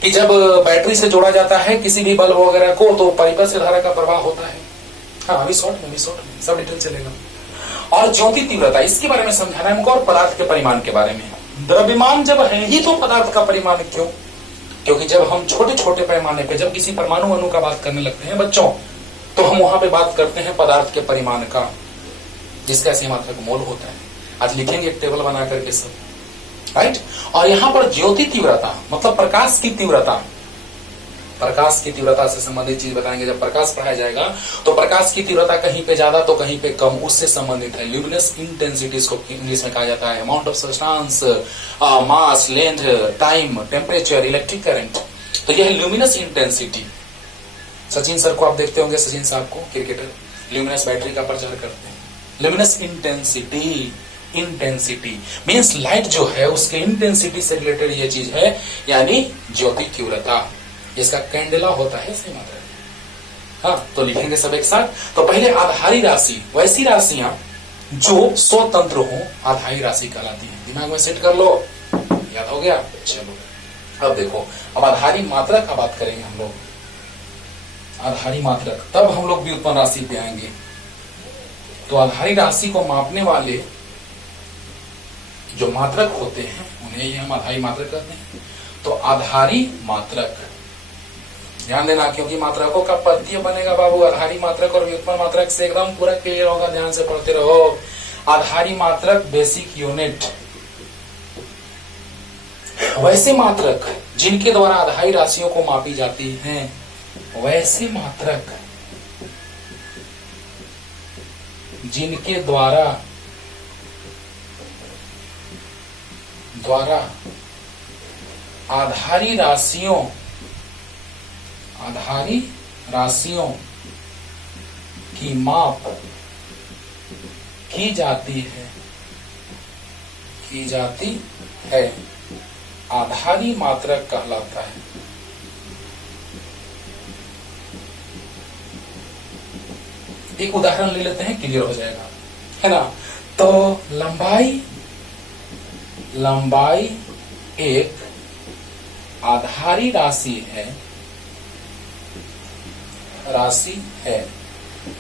कि जब बैटरी से जोड़ा जाता है किसी भी बल्ब वगैरह को तो परिपथ से धारा का प्रवाह होता है। हाँ, अभी शॉर्ट में सब डिटेल चलेगा। और ज्योति तीव्रता, इसके बारे में समझाना है हमको, और पदार्थ के परिमाण के बारे में। द्रव्यमान जब है ही तो पदार्थ का परिमाण क्यों? क्योंकि जब हम छोटे छोटे पैमाने पे जब किसी परमाणु अणु का बात करने लगते हैं बच्चों, तो हम वहां पे बात करते हैं पदार्थ के परिमाण का, जिसका ऐसी मात्रा का मोल होता है। आज लिखेंगे एक टेबल बना करके सब, राइट। और यहां पर ज्योति तीव्रता मतलब प्रकाश की तीव्रता, प्रकाश की तीव्रता से संबंधित चीज बताएंगे। जब प्रकाश पढ़ाया जाएगा तो प्रकाश की तीव्रता कहीं पे ज्यादा तो कहीं पे कम, उससे संबंधित है। ल्यूमिनस इंटेंसिटी इसको इंग्लिश में कहा जाता है। Amount of substance, mass, length, time, temperature, electric current, तो यह है ल्यूमिनस इंटेंसिटी। सचिन सर को आप देखते होंगे, सचिन साहब को, क्रिकेटर, ल्यूमिनस बैटरी का प्रचार करते हैं। Luminous intensity, intensity means light जो है उसके इंटेंसिटी से रिलेटेड ये चीज है, यानी ज्योति तीव्रता, जिसका कैंडेला होता है सही मात्रा। हाँ, तो लिखेंगे सब एक साथ। तो पहले आधारी राशि, वैसी राशियां जो स्वतंत्र हो आधारी राशि कहलाती है। दिमाग में सेट कर लो, याद हो गया? चलो अब देखो, अब आधारी मात्रक का बात करेंगे हम लोग। आधारी मात्रक, तब हम लोग व्युत्पन्न राशि पे आएंगे। तो आधारी राशि को मापने वाले जो मात्रक होते हैं उन्हें ही हम आधारी मात्रक कहते हैं। तो आधारी मात्रक, ध्यान देना, क्योंकि मात्रकों का पद्य बनेगा बाबू। आधारी मात्रक और व्युत्पन्न मात्रक से एकदम पूरा क्लियर होगा, ध्यान से पढ़ते रहो। आधारी मात्रक बेसिक यूनिट, वैसे मात्रक जिनके द्वारा आधारी राशियों को मापी जाती हैं, वैसे मात्रक जिनके द्वारा आधारी राशियों की माप की जाती है, आधारी मात्रक कहलाता है। एक उदाहरण ले लेते हैं, क्लियर हो जाएगा, है ना। तो लंबाई एक आधारी राशि है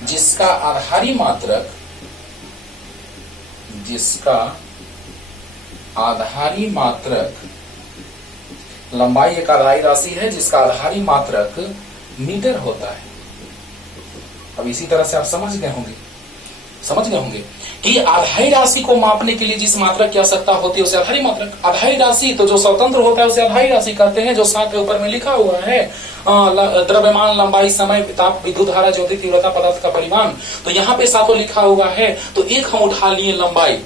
जिसका आधारी मात्रक लंबाई एक आधारी राशि है जिसका आधारी मात्रक मीटर होता है। अब इसी तरह से आप समझ गए होंगे कि आधारी राशि को मापने के लिए जिस मात्रक की आवश्यकता होती है उसे आधारी मात्रक। आधारी राशि तो जो स्वतंत्र होता है उसे आधारी राशि कहते हैं, जो 7 के ऊपर में लिखा हुआ है। द्रव्यमान, लंबाई, समय, ताप, विद्युत धारा, ज्योति तीव्रता, पदार्थ का परिमाण, तो यहाँ पे 7 लिखा हुआ है। तो एक हम उठा लिए लंबाई,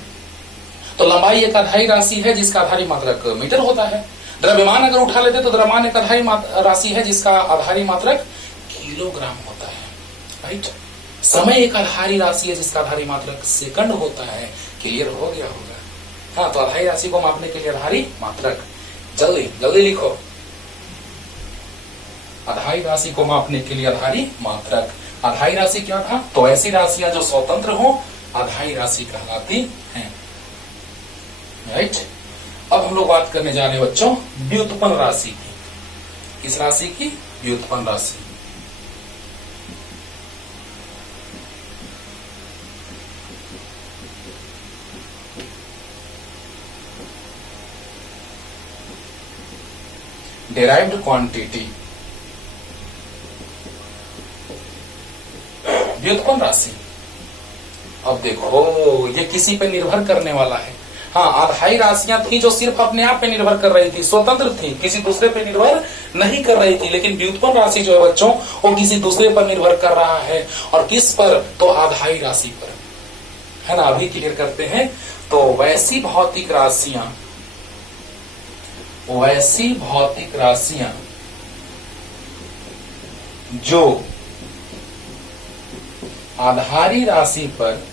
तो लंबाई एक आधारी राशि है जिसका आधारी मात्रक मीटर होता है। द्रव्यमान अगर उठा लेते तो द्रव्यमान एक आधारी राशि है जिसका आधारी मात्रक किलोग्राम होता है, राइट। समय एक आधारी राशि है जिसका आधारी मात्रक सेकंड होता है। क्लियर हो गया होगा? हाँ, तो आधारी राशि को मापने के लिए आधारी मात्रक, जल्दी लिखो, आधारी राशि को मापने के लिए आधारी मात्रक। आधारी राशि क्या था? तो ऐसी राशियां जो स्वतंत्र हो आधारी राशि कहलाती हैं, राइट। अब हम लोग बात करने जा रहे हैं बच्चों व्युत्पन्न राशि की। किस राशि की? व्युत्पन्न राशि। derived क्वांटिटी, व्युत्पन्न राशि। अब देखो ये किसी पे निर्भर करने वाला है। हाँ, आधाई राशियां थी जो सिर्फ अपने आप पे निर्भर कर रही थी, स्वतंत्र थी, किसी दूसरे पे निर्भर नहीं कर रही थी। लेकिन व्युत्पन्न राशि जो है बच्चों, वो किसी दूसरे पर निर्भर कर रहा है। और किस पर? तो आधाई राशि पर, है ना। अभी क्लियर करते हैं। तो वैसी भौतिक राशियां जो आधारी राशि पर,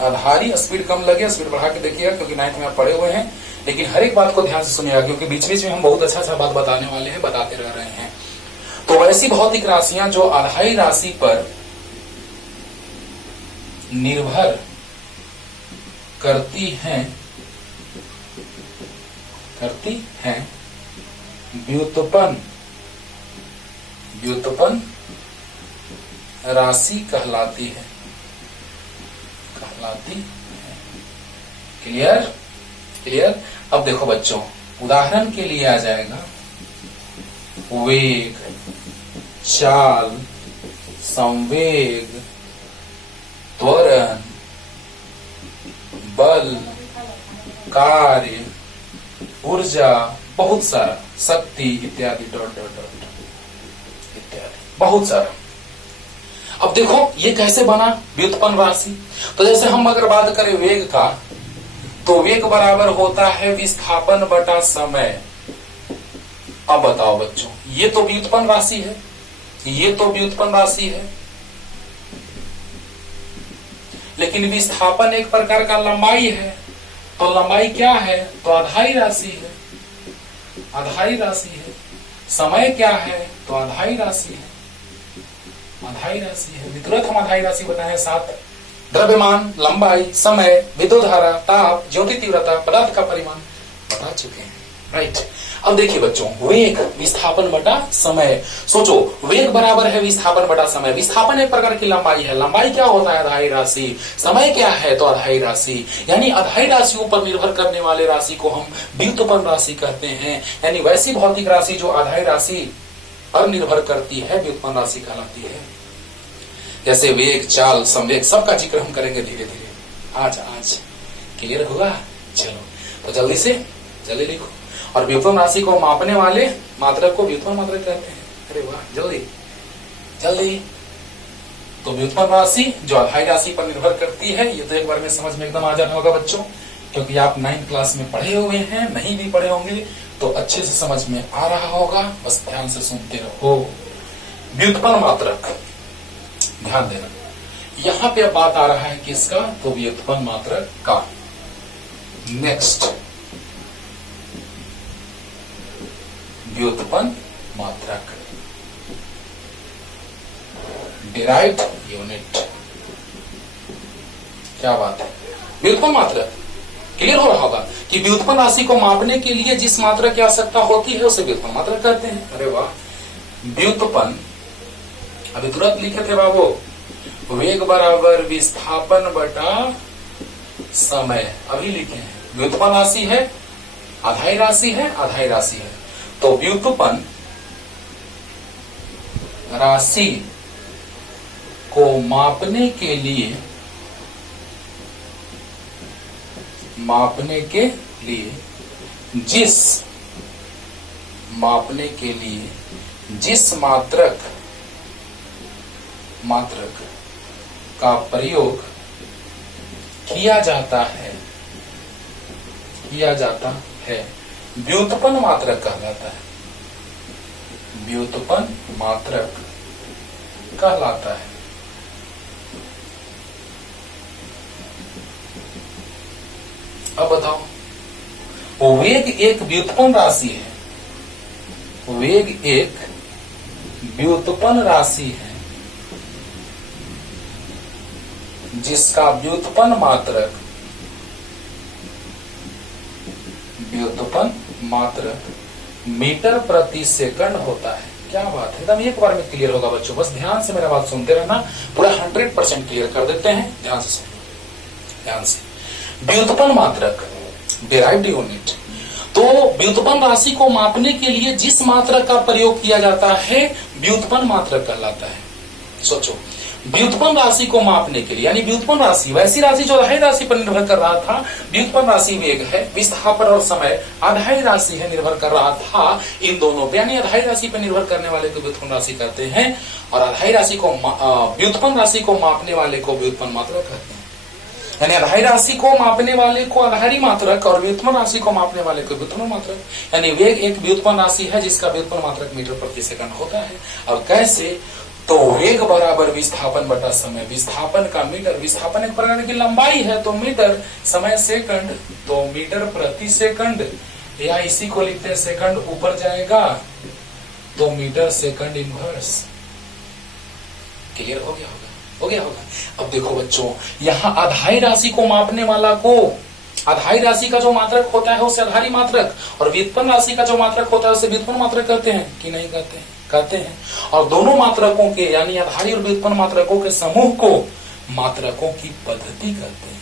आधारी स्पीड कम लगे, स्पीड बढ़ा के देखिएगा क्योंकि 9th में आप पढ़े हुए हैं, लेकिन हर एक बात को ध्यान से सुनिएगा क्योंकि बीच बीच में हम बहुत अच्छा बात बताने वाले हैं, बताते रह रहे हैं। तो वैसी भौतिक राशियां जो आधारी राशि पर निर्भर करती हैं व्युत्पन्न राशि कहलाती है। क्लियर। अब देखो बच्चों, उदाहरण के लिए आ जाएगा वेग, चाल, संवेग, त्वरण, बल, कार्य, ऊर्जा, बहुत सारा, शक्ति इत्यादि इत्यादि बहुत सारा। अब देखो ये कैसे बना व्युत्पन्न राशि। तो जैसे हम अगर बात करें वेग का, तो वेग बराबर होता है विस्थापन बटा समय। अब बताओ बच्चों, ये तो व्युत्पन्न राशि है, लेकिन विस्थापन एक प्रकार का लंबाई है। तो लंबाई क्या है? तो आधाई राशि है। समय क्या है? तो आधाई राशि है। तुरंत हम आधाई राशि बताए 7: द्रव्यमान, लंबाई, समय, विद्युत धारा, ताप, ज्योति तीव्रता, पदार्थ का परिमाण बता चुके हैं। राइट। अब देखिए बच्चों, वेग विस्थापन बटा समय। सोचो, वेग बराबर है विस्थापन बटा समय। विस्थापन एक प्रकार की लंबाई है। लंबाई क्या होता है? आधाई राशि। समय क्या है? तो आधाई राशि। यानी आधाई राशियों पर निर्भर करने वाले राशि को हम व्युत्पन्न राशि कहते हैं। यानी वैसी भौतिक राशि जो आधाई राशि पर निर्भर करती है, व्युत्पन्न राशि कहलाती है। जैसे वेग, चाल, संवेग, सबका जिक्र हम करेंगे धीरे धीरे। आज क्लियर होगा। चलो तो जल्दी लिखो। और व्युत्पन्न राशि को मापने वाले मात्रक को व्युत्पन्न मात्रक कहते हैं। अरे वाह, जल्दी। तो व्युत्पन्न राशि जो आधाई राशि पर निर्भर करती है, ये तो एक बार में समझ में एकदम आ जाना होगा बच्चों, क्योंकि आप 9th क्लास में पढ़े हुए हैं। नहीं भी पढ़े होंगे तो अच्छे से समझ में आ रहा होगा, बस ध्यान से सुनते रहो। व्युत्पन्न मात्रक, ध्यान देना, यहां पे अब बात आ रहा है किसका? तो व्युत्पन्न मात्रक का। नेक्स्ट, व्युत्पन्न मात्रक, डिराइव्ड यूनिट। क्या बात है, व्युत्पन्न मात्रक। क्लियर हो रहा होगा कि व्युत्पन्न राशि को मापने के लिए जिस मात्रक की आवश्यकता होती है उसे व्युत्पन्न मात्रक कहते हैं। अरे वाह, व्युत्पन्न, अभी तुरंत लिखे थे बाबू, वेग बराबर विस्थापन बटा समय, अभी लिखे हैं। व्युत्पन्न राशि है, आधाई राशि है। तो व्युत्पन्न राशि को मापने के लिए जिस मात्रक का प्रयोग किया जाता है व्युत्पन्न मात्रक कहलाता है। अब बताओ, वेग एक व्युत्पन्न राशि है, जिसका व्युत्पन्न मात्रक मीटर प्रति सेकंड होता है। क्या बात है, एकदम एक बार में क्लियर होगा बच्चों, बस ध्यान से मेरा बात सुनते रहना, पूरा 100% क्लियर कर देते हैं। ध्यान से। व्युत्पन्न मात्रक, डिराइव्ड यूनिट। तो व्युत्पन्न राशि को मापने के लिए जिस मात्रक का प्रयोग किया जाता है व्युत्पन्न मात्रक कहलाता है। सोचो, व्युत्पन्न राशि को मापने के लिए, यानी व्युत्पन्न राशि वैसी राशि जो आधारी राशि पर निर्भर कर रहा था, व्युत्पन्न राशि वेग है, विस्थापन और समय आधारी राशि है, निर्भर कर रहा था इन दोनों पे, यानी आधारी राशि पर निर्भर करने वाले को व्युत्पन्न राशि कहते हैं और आधारी राशि को व्युत्पन्न राशि को मापने वाले को व्युत्पन्न मात्रक कहते हैं। यानी आधारी राशि को मापने वाले को आधारी मात्रक और व्युत्पन्न राशि को मापने वाले को व्युत्पन्न मात्रक। यानी वेग एक व्युत्पन्न राशि है जिसका व्युत्पन्न मात्रक मीटर प्रति सेकंड होता है। अब कैसे? तो वेग बराबर विस्थापन बटा समय, विस्थापन का मीटर, विस्थापन एक प्रकार की लंबाई है तो मीटर, समय सेकंड तो मीटर प्रति सेकंड, या इसी को लिखते हैं सेकंड ऊपर जाएगा तो मीटर सेकंड इनवर्स। क्लियर हो गया होगा? हो गया होगा। अब देखो बच्चों, यहाँ आधारी राशि को मापने वाला को, आधारी राशि का जो मात्रक होता है उसे आधारी मात्रक और व्युत्पन्न राशि का जो मात्रक होता है उसे व्युत्पन्न मात्रक कहते हैं कि नहीं कहते हैं? कहते हैं। और दोनों मात्रकों के यानी आधारी और व्युत्पन्न मात्रकों के समूह को मात्रकों की पद्धति कहते हैं।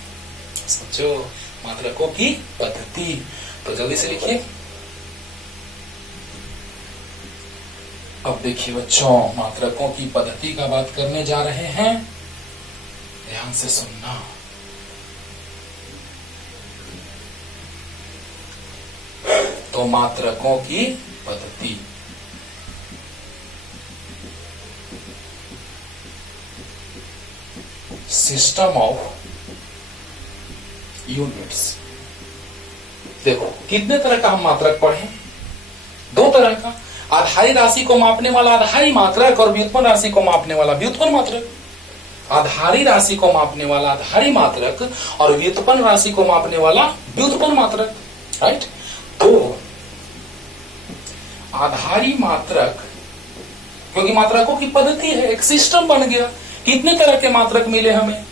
समझो, मात्रकों की पद्धति। तो जल्दी से लिखिए। अब देखिए बच्चों, मात्रकों की पद्धति का बात करने जा रहे हैं, ध्यान से सुनना। तो मात्रकों की पद्धति, सिस्टम ऑफ यूनिट्स। देखो कितने तरह का हम मात्रक पढ़े? दो तरह का, आधारी राशि को मापने वाला आधारी मात्रक और व्युत्पन्न राशि को मापने वाला व्युत्पन्न मात्रक। आधारी राशि को मापने वाला आधारी मात्रक और व्युत्पन्न राशि को मापने वाला व्युत्पन्न मात्रक। राइट? तो आधारी मात्रक, क्योंकि मात्रकों की पद्धति है, एक सिस्टम बन गया। कितने तरह के मात्रक मिले हमें?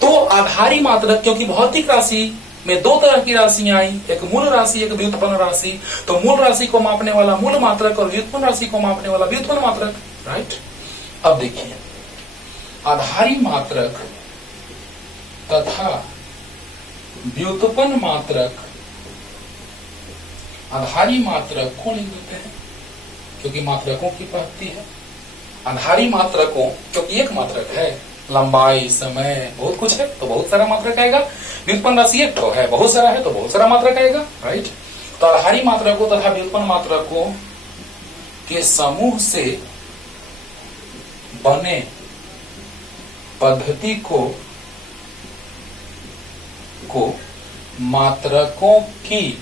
तो आधारी मात्रक, क्योंकि भौतिक राशि में दो तरह की राशियां आई, एक मूल राशि एक व्युत्पन्न राशि, तो मूल राशि को मापने वाला मूल मात्रक और व्युत्पन्न राशि को मापने वाला व्युत्पन्न मात्रक। राइट? अब देखिए, आधारी मात्रक तथा व्युत्पन्न मात्रक, आधारी मात्रक को लिख देते हैं क्योंकि मात्रकों की पद्धति है। आधारी मात्रकों, क्योंकि एक मात्रक है, लंबाई समय बहुत कुछ है तो बहुत सारा मात्रक आएगा। व्युत्पन्न राशि एक ठो है, बहुत सारा है तो बहुत सारा मात्रक आएगा। राइट? तो आधारी मात्रकों तथा व्युत्पन्न मात्रकों के समूह से बने पद्धति को मात्रकों की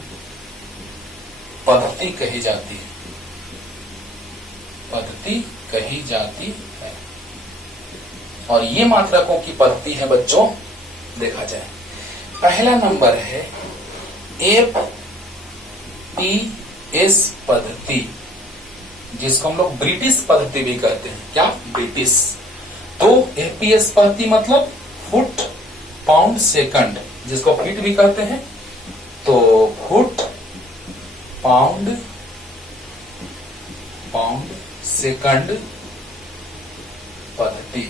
पद्धति कही जाती है। पद्धति कही जाती है। और ये मात्रकों की पद्धति है बच्चों, देखा जाए। पहला नंबर है एफपीएस पद्धति, जिसको हम लोग ब्रिटिश पद्धति भी कहते हैं। क्या? ब्रिटिश। तो एफपीएस पद्धति मतलब फुट पाउंड सेकंड, जिसको फीट भी कहते हैं। तो फुट पाउंड सेकंड पद्धति।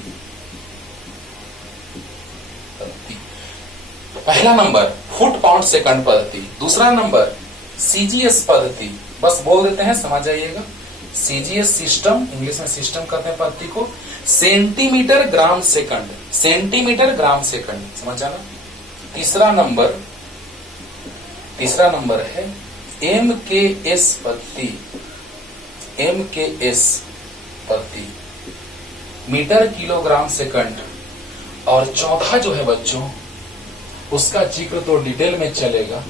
पहला नंबर फुट पाउंड सेकंड पद्धति। दूसरा नंबर सीजीएस पद्धति, बस बोल देते हैं समझ जाइएगा। सीजीएस सिस्टम, इंग्लिश में सिस्टम कहते हैं पद्धति को। Centimetre gram second, centimetre gram second, समझ जाना। तीसरा नंबर है एमकेएस पद्धति, एमकेएस पद्धति, मीटर किलोग्राम सेकंड। और चौथा जो है बच्चों, उसका जिक्र तो डिटेल में चलेगा,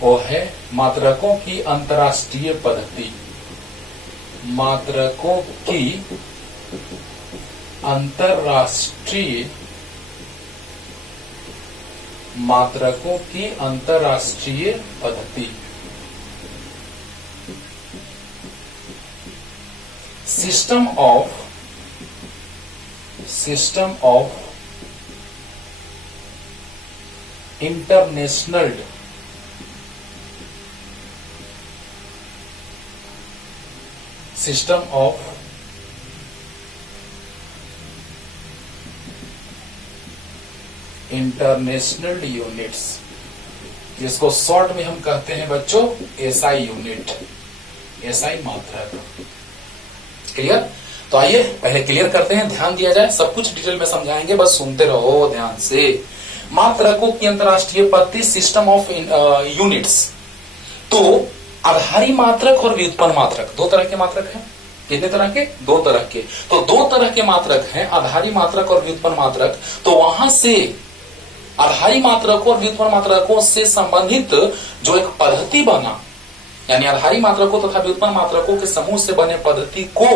वो है मात्रकों की अंतर्राष्ट्रीय पद्धति। मात्रकों की अंतर्राष्ट्रीय पद्धति। System of international system of international units, जिसको शॉर्ट में हम कहते हैं बच्चों एसआई यूनिट, एसआई मात्रक। क्लियर? तो आइए पहले क्लियर करते हैं, ध्यान दिया जाए, सब कुछ डिटेल में समझाएंगे, बस सुनते रहो ध्यान से। मात्रकों की अंतरराष्ट्रीय पद्धति, सिस्टम ऑफ यूनिट्स। तो आधारी मात्रक और व्युत्पन्न मात्रक, दो तरह के मात्रक हैं। कितने तरह के? दो तरह के। तो दो तरह के मात्रक हैं, आधारी मात्रक और व्युत्पन्न मात्रक। तो वहां से आधारी मात्रकों और व्युत्पन्न मात्रकों से संबंधित जो एक पद्धति बना, यानी आधारी मात्रकों तथा व्युत्पन्न मात्रकों के समूह से बने पद्धति को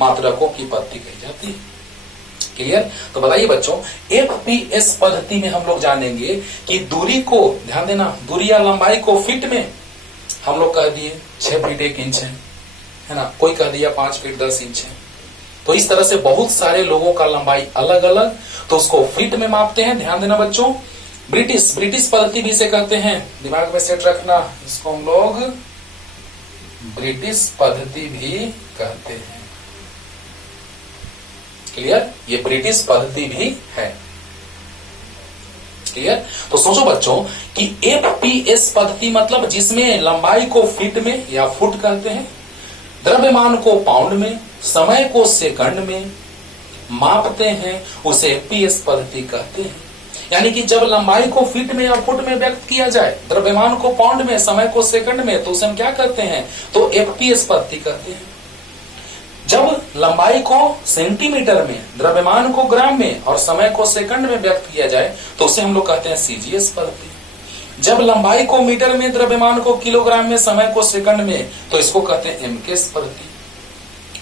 मात्रकों की पद्धति कही जाती है। क्लियर? तो बताइए बच्चों, एफपीएस पद्धति में हम लोग जानेंगे कि दूरी को, ध्यान देना, दूरी या लंबाई को फीट में हम लोग कह दिए 6 फीट 1 इंच है ना, कोई कह दिया 5 फीट 10 इंच है। तो इस तरह से बहुत सारे लोगों का लंबाई अलग अलग, तो उसको फीट में मापते हैं। ध्यान देना बच्चों, ब्रिटिश पद्धति भी इसे कहते हैं, दिमाग में सेट रखना, इसको हम लोग ब्रिटिश पद्धति भी कहते हैं। क्लियर? ये ब्रिटिश पद्धति भी है। क्लियर? तो सोचो बच्चों कि एफपीएस पद्धति मतलब जिसमें लंबाई को फीट में या फुट कहते हैं, द्रव्यमान को पाउंड में, समय को सेकंड में मापते हैं, उसे एफपीएस पद्धति कहते हैं। यानी कि जब लंबाई को फीट में या फुट में व्यक्त किया जाए, द्रव्यमान को पाउंड में, समय को सेकंड में, तो उसे हम क्या कहते हैं? तो एफपीएस पद्धति कहते हैं। जब लंबाई को सेंटीमीटर में, द्रव्यमान को ग्राम में और समय को सेकंड में व्यक्त किया जाए, तो उसे हम लोग कहते हैं सीजीएस पद्धति। जब लंबाई को मीटर में, द्रव्यमान को किलोग्राम में, समय को सेकंड में, तो इसको कहते हैं एमकेएस पद्धति।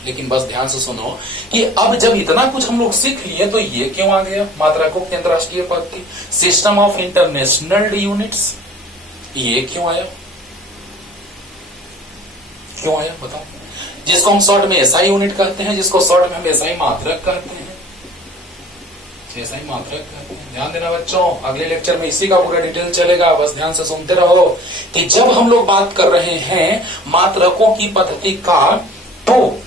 लेकिन बस ध्यान से सुनो कि अब जब इतना कुछ हम लोग सीख लिए, तो ये क्यों आ गया मात्रकों की अंतरराष्ट्रीय पद्धति, सिस्टम ऑफ इंटरनेशनल यूनिट्स, ये क्यों आया? क्यों आया बताओ? जिसको हम शॉर्ट में एसआई यूनिट कहते हैं, जिसको शॉर्ट में हम एसआई मात्रक कहते हैं, एसआई मात्रक कहते हैं। ध्यान देना बच्चों, अगले लेक्चर में इसी का पूरा डिटेल चलेगा, बस ध्यान से सुनते रहो कि जब हम लोग बात कर रहे हैं मात्रकों की पद्धति का, तो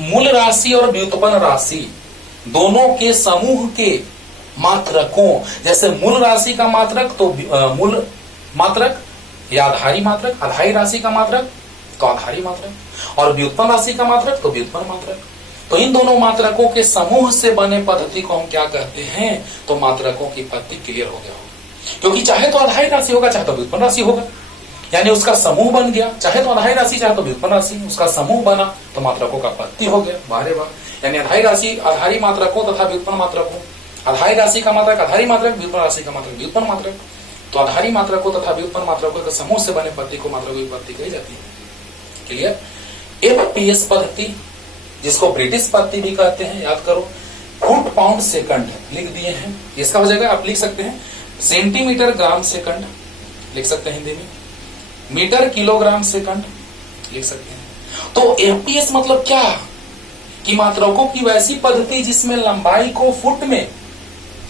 मूल राशि और व्युत्पन्न राशि दोनों के समूह के मात्रकों, जैसे मूल राशि का मात्रक तो मूल मात्रक या आधारी मात्रक, आधारी राशि का मात्रक तो आधारी मात्रक, और व्युत्पन्न राशि का मात्रक तो व्युत्पन्न मात्रक। तो इन दोनों मात्रकों के समूह से बने पद्धति को हम क्या कहते हैं? तो मात्रकों की पद्धति। क्लियर हो गया होगा, क्योंकि चाहे तो आधारी राशि होगा, चाहे तो व्युत्पन्न राशि होगा, यानी उसका समूह बन गया। चाहे तो आधारी राशि, चाहे तो व्युत्पन्न राशि, उसका समूह बना तो मात्रकों का पद्धति हो गया। बारे बार, यानी आधारी राशि, आधारी मात्रकों तथा व्युत्पन्न मात्रकों, आधारी राशि का मात्रक आधारी मात्रक, व्युत्पन्न राशि का मात्रक व्युत्पन्न मात्रक। तो आधारी मात्रकों तथा व्युत्पन्न मात्रकों के समूह से बने पद्धति को मात्रकों की पद्धति कही जाती है। क्लियर? एफपीएस पद्धति, जिसको ब्रिटिश पद्धति भी कहते हैं, याद करो, फुट पाउंड सेकंड लिख दिए हैं। इसका हो जाएगा, आप लिख सकते हैं सेंटीमीटर ग्राम सेकंड, लिख सकते हैं हिंदी में, मीटर किलोग्राम सेकंड लिख सकते हैं। तो एफपीएस मतलब क्या? कि मात्रकों की वैसी पद्धति जिसमें लंबाई को फुट में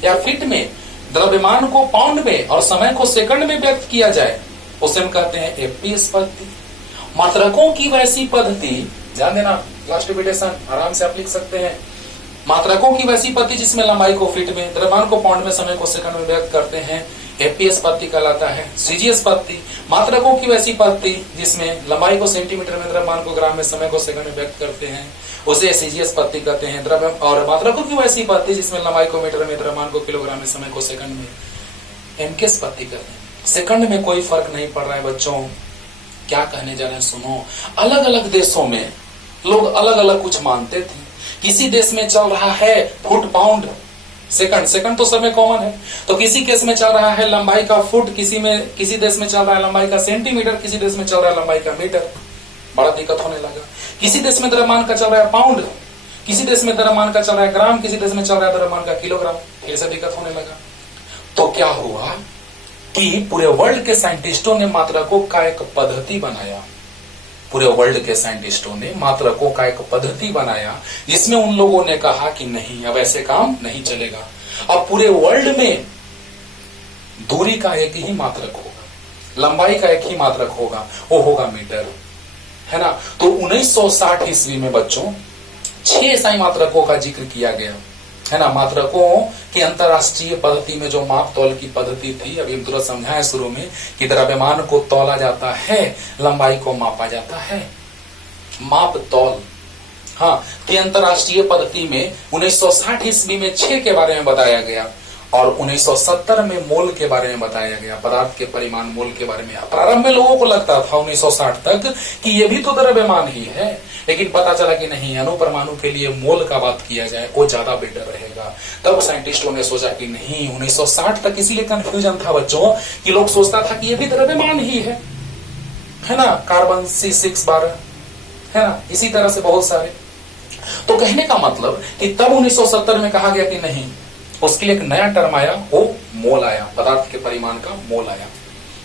या फीट में, द्रव्यमान को पाउंड में और समय को सेकंड में व्यक्त किया जाए, उसे हम कहते हैं एफपीएस पद्धति। मात्रकों की वैसी पद्धति, ध्यान देना, लास्ट रिपीटेशन आराम से आप लिख सकते हैं, मात्रकों की वैसी पद्धति जिसमें लंबाई को फीट में, द्रव्यमान को पाउंड में, समय को सेकंड में व्यक्त करते हैं, एफपीएस पद्धति कहलाता है। सीजीएस पद्धति, मात्रकों की वैसी पद्धति जिसमें लंबाई को सेंटीमीटर में, द्रव्यमान को ग्राम में, समय को सेकंड में व्यक्त करते हैं, उसे सीजीएस पद्धति कहते हैं। द्रव्य और मात्रकों की वैसी पद्धति जिसमें लंबाई को मीटर में, द्रव्यमान को किलोग्राम में, समय को सेकंड में, एमकेएस पद्धति कहते हैं। सेकंड में कोई फर्क नहीं पड़ रहा है बच्चों, क्या कहने जा रहे हैं सुनो। अलग अलग देशों में लोग अलग अलग कुछ मानते थे। किसी देश में चल रहा है फुट पाउंड सेकंड, सेकंड तो सब में कॉमन है, तो किसी केस में चल रहा है लंबाई का फुट, किसी देश में चल रहा है लंबाई का सेंटीमीटर, किसी देश में चल रहा है लंबाई का मीटर। बड़ा दिक्कत होने लगा। किसी देश में द्रव्यमान का चल रहा है पाउंड, किसी देश में द्रव्यमान का चल रहा है ग्राम, किसी देश में चल रहा है द्रव्यमान का किलोग्राम। ऐसा दिक्कत होने लगा। तो क्या हुआ कि पूरे वर्ल्ड के साइंटिस्टों ने मात्रकों का एक पद्धति बनाया, पूरे वर्ल्ड के साइंटिस्टों ने मात्रकों का एक पद्धति बनाया, जिसमें उन लोगों ने कहा कि नहीं, अब ऐसे काम नहीं चलेगा। अब पूरे वर्ल्ड में दूरी का एक ही मात्रक होगा, लंबाई का एक ही मात्रक होगा, वो होगा मीटर, है ना। तो 1960 ईस्वी में बच्चों 6 एसआई मात्रकों का जिक्र किया गया, है ना। मात्रकों की अंतरराष्ट्रीय पद्धति में जो माप तौल की पद्धति थी, अभी हम तुरंत समझाएं शुरू में कि द्रव्यमान को तौला जाता है, लंबाई को मापा जाता है। माप तौल हाँ, कि अंतरराष्ट्रीय पद्धति में 1960 ईस्वी में 6 के बारे में बताया गया और 1970 में मोल के बारे में बताया गया, पदार्थ के परिमाण मोल के बारे में। प्रारंभ में लोगों को लगता था 1960 तक कि ये भी तो द्रव्यमान ही है, लेकिन पता चला कि नहीं, अणुपरमाणु के लिए मोल का बात किया जाए वो ज्यादा बेटर रहेगा। तब साइंटिस्टों ने सोचा कि नहीं, 1960 तक इसीलिए कंफ्यूजन था बच्चों कि लोग सोचता था कि ये भी द्रव्यमान ही है ना, कार्बन C612 है ना, इसी तरह से बहुत सारे। तो कहने का मतलब कि तब 1970 में कहा गया कि नहीं, उसके लिए एक नया टर्म आया, वो मोल आया, पदार्थ के परिमाण का मोल आया।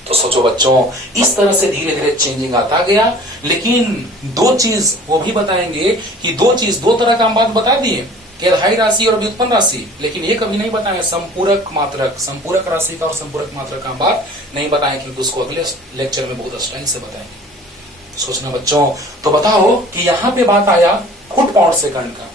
तो सोचो बच्चों, इस तरह से धीरे धीरे चेंजिंग आता गया। लेकिन दो चीज वो भी बताएंगे कि दो तरह का हम बात बता दिए कि अधाई राशि और व्युत्पन्न राशि, लेकिन ये कभी नहीं बताए संपूरक मात्रक, संपूरक राशि का और संपूरक मात्रक का बात नहीं बताएं, क्योंकि उसको अगले लेक्चर में बहुत स्टाइल से बताएंगे। सोचना बच्चों, तो बताओ कि यहाँ पे बात आया फुट पाउंड सेकंड का,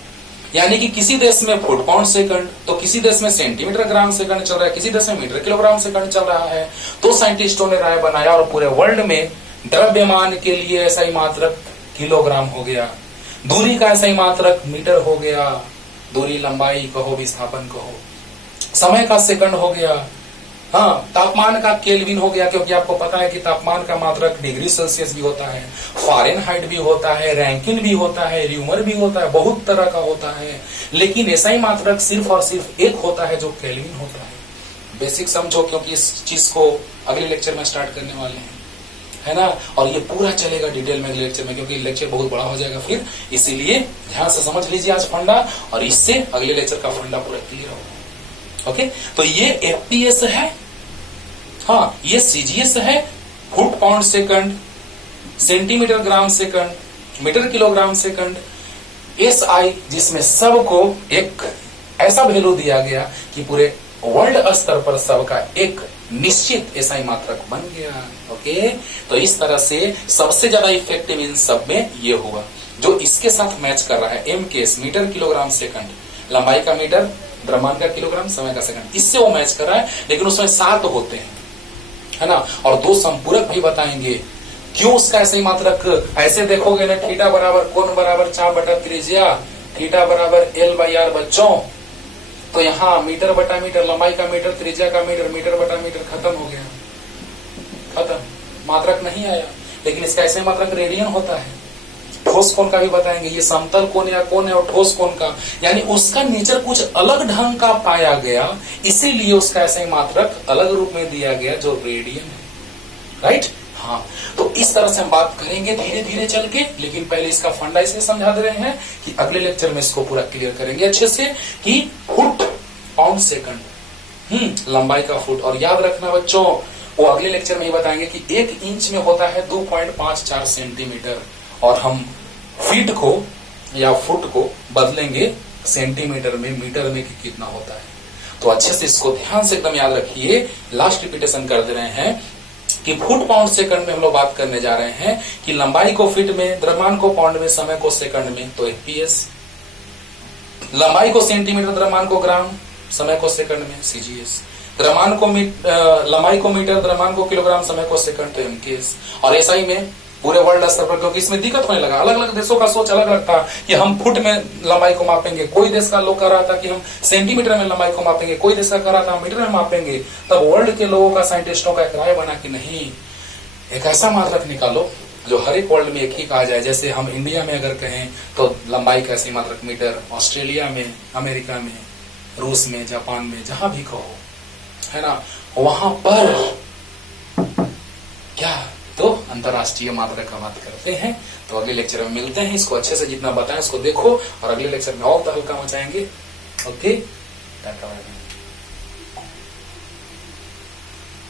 यानी कि किसी देश में फुट पाउंड सेकंड, तो किसी देश में सेंटीमीटर ग्राम सेकंड चल रहा है, किसी देश में मीटर किलोग्राम सेकंड चल रहा है। तो साइंटिस्टों ने राय बनाया और पूरे वर्ल्ड में द्रव्यमान के लिए ऐसा ही मात्रक किलोग्राम हो गया, दूरी का ऐसा ही मात्रक मीटर हो गया, दूरी लंबाई कहो विस्थापन कहो, समय का सेकंड हो गया, हाँ, तापमान का केल्विन हो गया, क्योंकि आपको पता है कि तापमान का मात्रक डिग्री सेल्सियस भी होता है, फारेनहाइट भी होता है, रैंकिन भी होता है, र्यूमर भी होता है, बहुत तरह का होता है। लेकिन ऐसा ही मात्रक सिर्फ और सिर्फ एक होता है जो केल्विन होता है। बेसिक समझो, क्योंकि इस चीज को अगले लेक्चर में स्टार्ट करने वाले हैं, है ना, और ये पूरा चलेगा डिटेल में अगले लेक्चर में, क्योंकि लेक्चर बहुत बड़ा हो जाएगा फिर, इसीलिए ध्यान से समझ लीजिए आज फंडा, और इससे अगले लेक्चर का फंडा पूरा क्लियर होगा। ओके, तो ये एफपीएस है, हाँ, ये सीजीएस है, foot pound second, centimetre gram second, metre kilogram second, SI, जिसमें सबको एक ऐसा वैल्यू दिया गया कि पूरे वर्ल्ड स्तर पर सबका एक निश्चित एसआई मात्रक बन गया। ओके, तो इस तरह से सबसे ज्यादा इफेक्टिव इन सब में ये हुआ, जो इसके साथ मैच कर रहा है, एमकेएस, मीटर किलोग्राम सेकंड, लंबाई का मीटर, द्रव्यमान का किलोग्राम, समय का सेकंड, इससे वो मैच कर रहा है। लेकिन उसमें 7 होते हैं, है ना, और 2 संपूरक भी बताएंगे। क्यों उसका ऐसे ही मात्रक, ऐसे देखोगे ना, थीटा बराबर कोण बराबर 4 बटा त्रिज्या, थीटा बराबर L/R बच्चों, तो यहाँ मीटर बटा मीटर, लंबाई का मीटर, त्रिज्या का मीटर, मीटर बटा मीटर, खत्म हो गया, खत्म, मात्रक नहीं आया। लेकिन इसका ऐसे मात्रक रेडियन होता है। ठोस कोण का भी बताएंगे, ये समतल कोण या कोण है, और ठोस कोण का, यानी उसका नेचर कुछ अलग ढंग का पाया गया, इसीलिए उसका ऐसा ही मात्रक अलग रूप में दिया गया जो रेडियन है। राइट, हाँ, तो इस तरह से हम बात करेंगे धीरे धीरे चल के, लेकिन पहले इसका फंडा इसलिए समझा दे रहे हैं कि अगले लेक्चर में इसको पूरा क्लियर करेंगे अच्छे से कि फुट पाउंड सेकंड, लंबाई का फुट। और याद रखना बच्चों, वो अगले लेक्चर में ही बताएंगे कि 1 इंच में होता है 2.54 सेंटीमीटर, और हम फीट को या फुट को बदलेंगे सेंटीमीटर में, मीटर में कि कितना होता है। तो अच्छे से इसको ध्यान से एकदम याद रखिए। लास्ट रिपीटेशन कर दे रहे हैं कि फुट पाउंड सेकंड में हम लोग बात करने जा रहे हैं कि लंबाई को फीट में, द्रव्यमान को पाउंड में, समय को सेकंड में, तो एफपीएस, लंबाई को सेंटीमीटर, द्रव्यमान को ग्राम, समय को सेकंड में, सीजीएस, द्रव्यमान को लंबाई को मीटर, द्रव्यमान को किलोग्राम, समय को सेकंड, तो एमकेएस। और एसआई में पूरे वर्ल्ड स्तर पर, क्योंकि इसमें दिक्कत होने लगा, अलग अलग देशों का सोच अलग अलग था कि हम फुट में लंबाई को मापेंगे, कोई देश का लोग कह रहा था कि हम सेंटीमीटर में लंबाई को मापेंगे, कोई देश का कह रहा था हम मीटर में मापेंगे। तब वर्ल्ड के लोगों का, साइंटिस्टों का एक राय बना कि नहीं, एक ऐसा मात्रक निकालो जो हर एक वर्ल्ड में एक ही कहा जाए। जैसे हम इंडिया में अगर कहें तो लंबाई का ऐसे मात्रक मीटर, ऑस्ट्रेलिया में, अमेरिका में, रूस में, जापान में, जहां भी कहो, है ना, वहां पर क्या, तो अंतरराष्ट्रीय मात्रक का बात करते हैं। तो अगले लेक्चर में मिलते हैं, इसको अच्छे से जितना बताएं उसको देखो, और अगले लेक्चर में और तो हल्का मचाएंगे। ओके,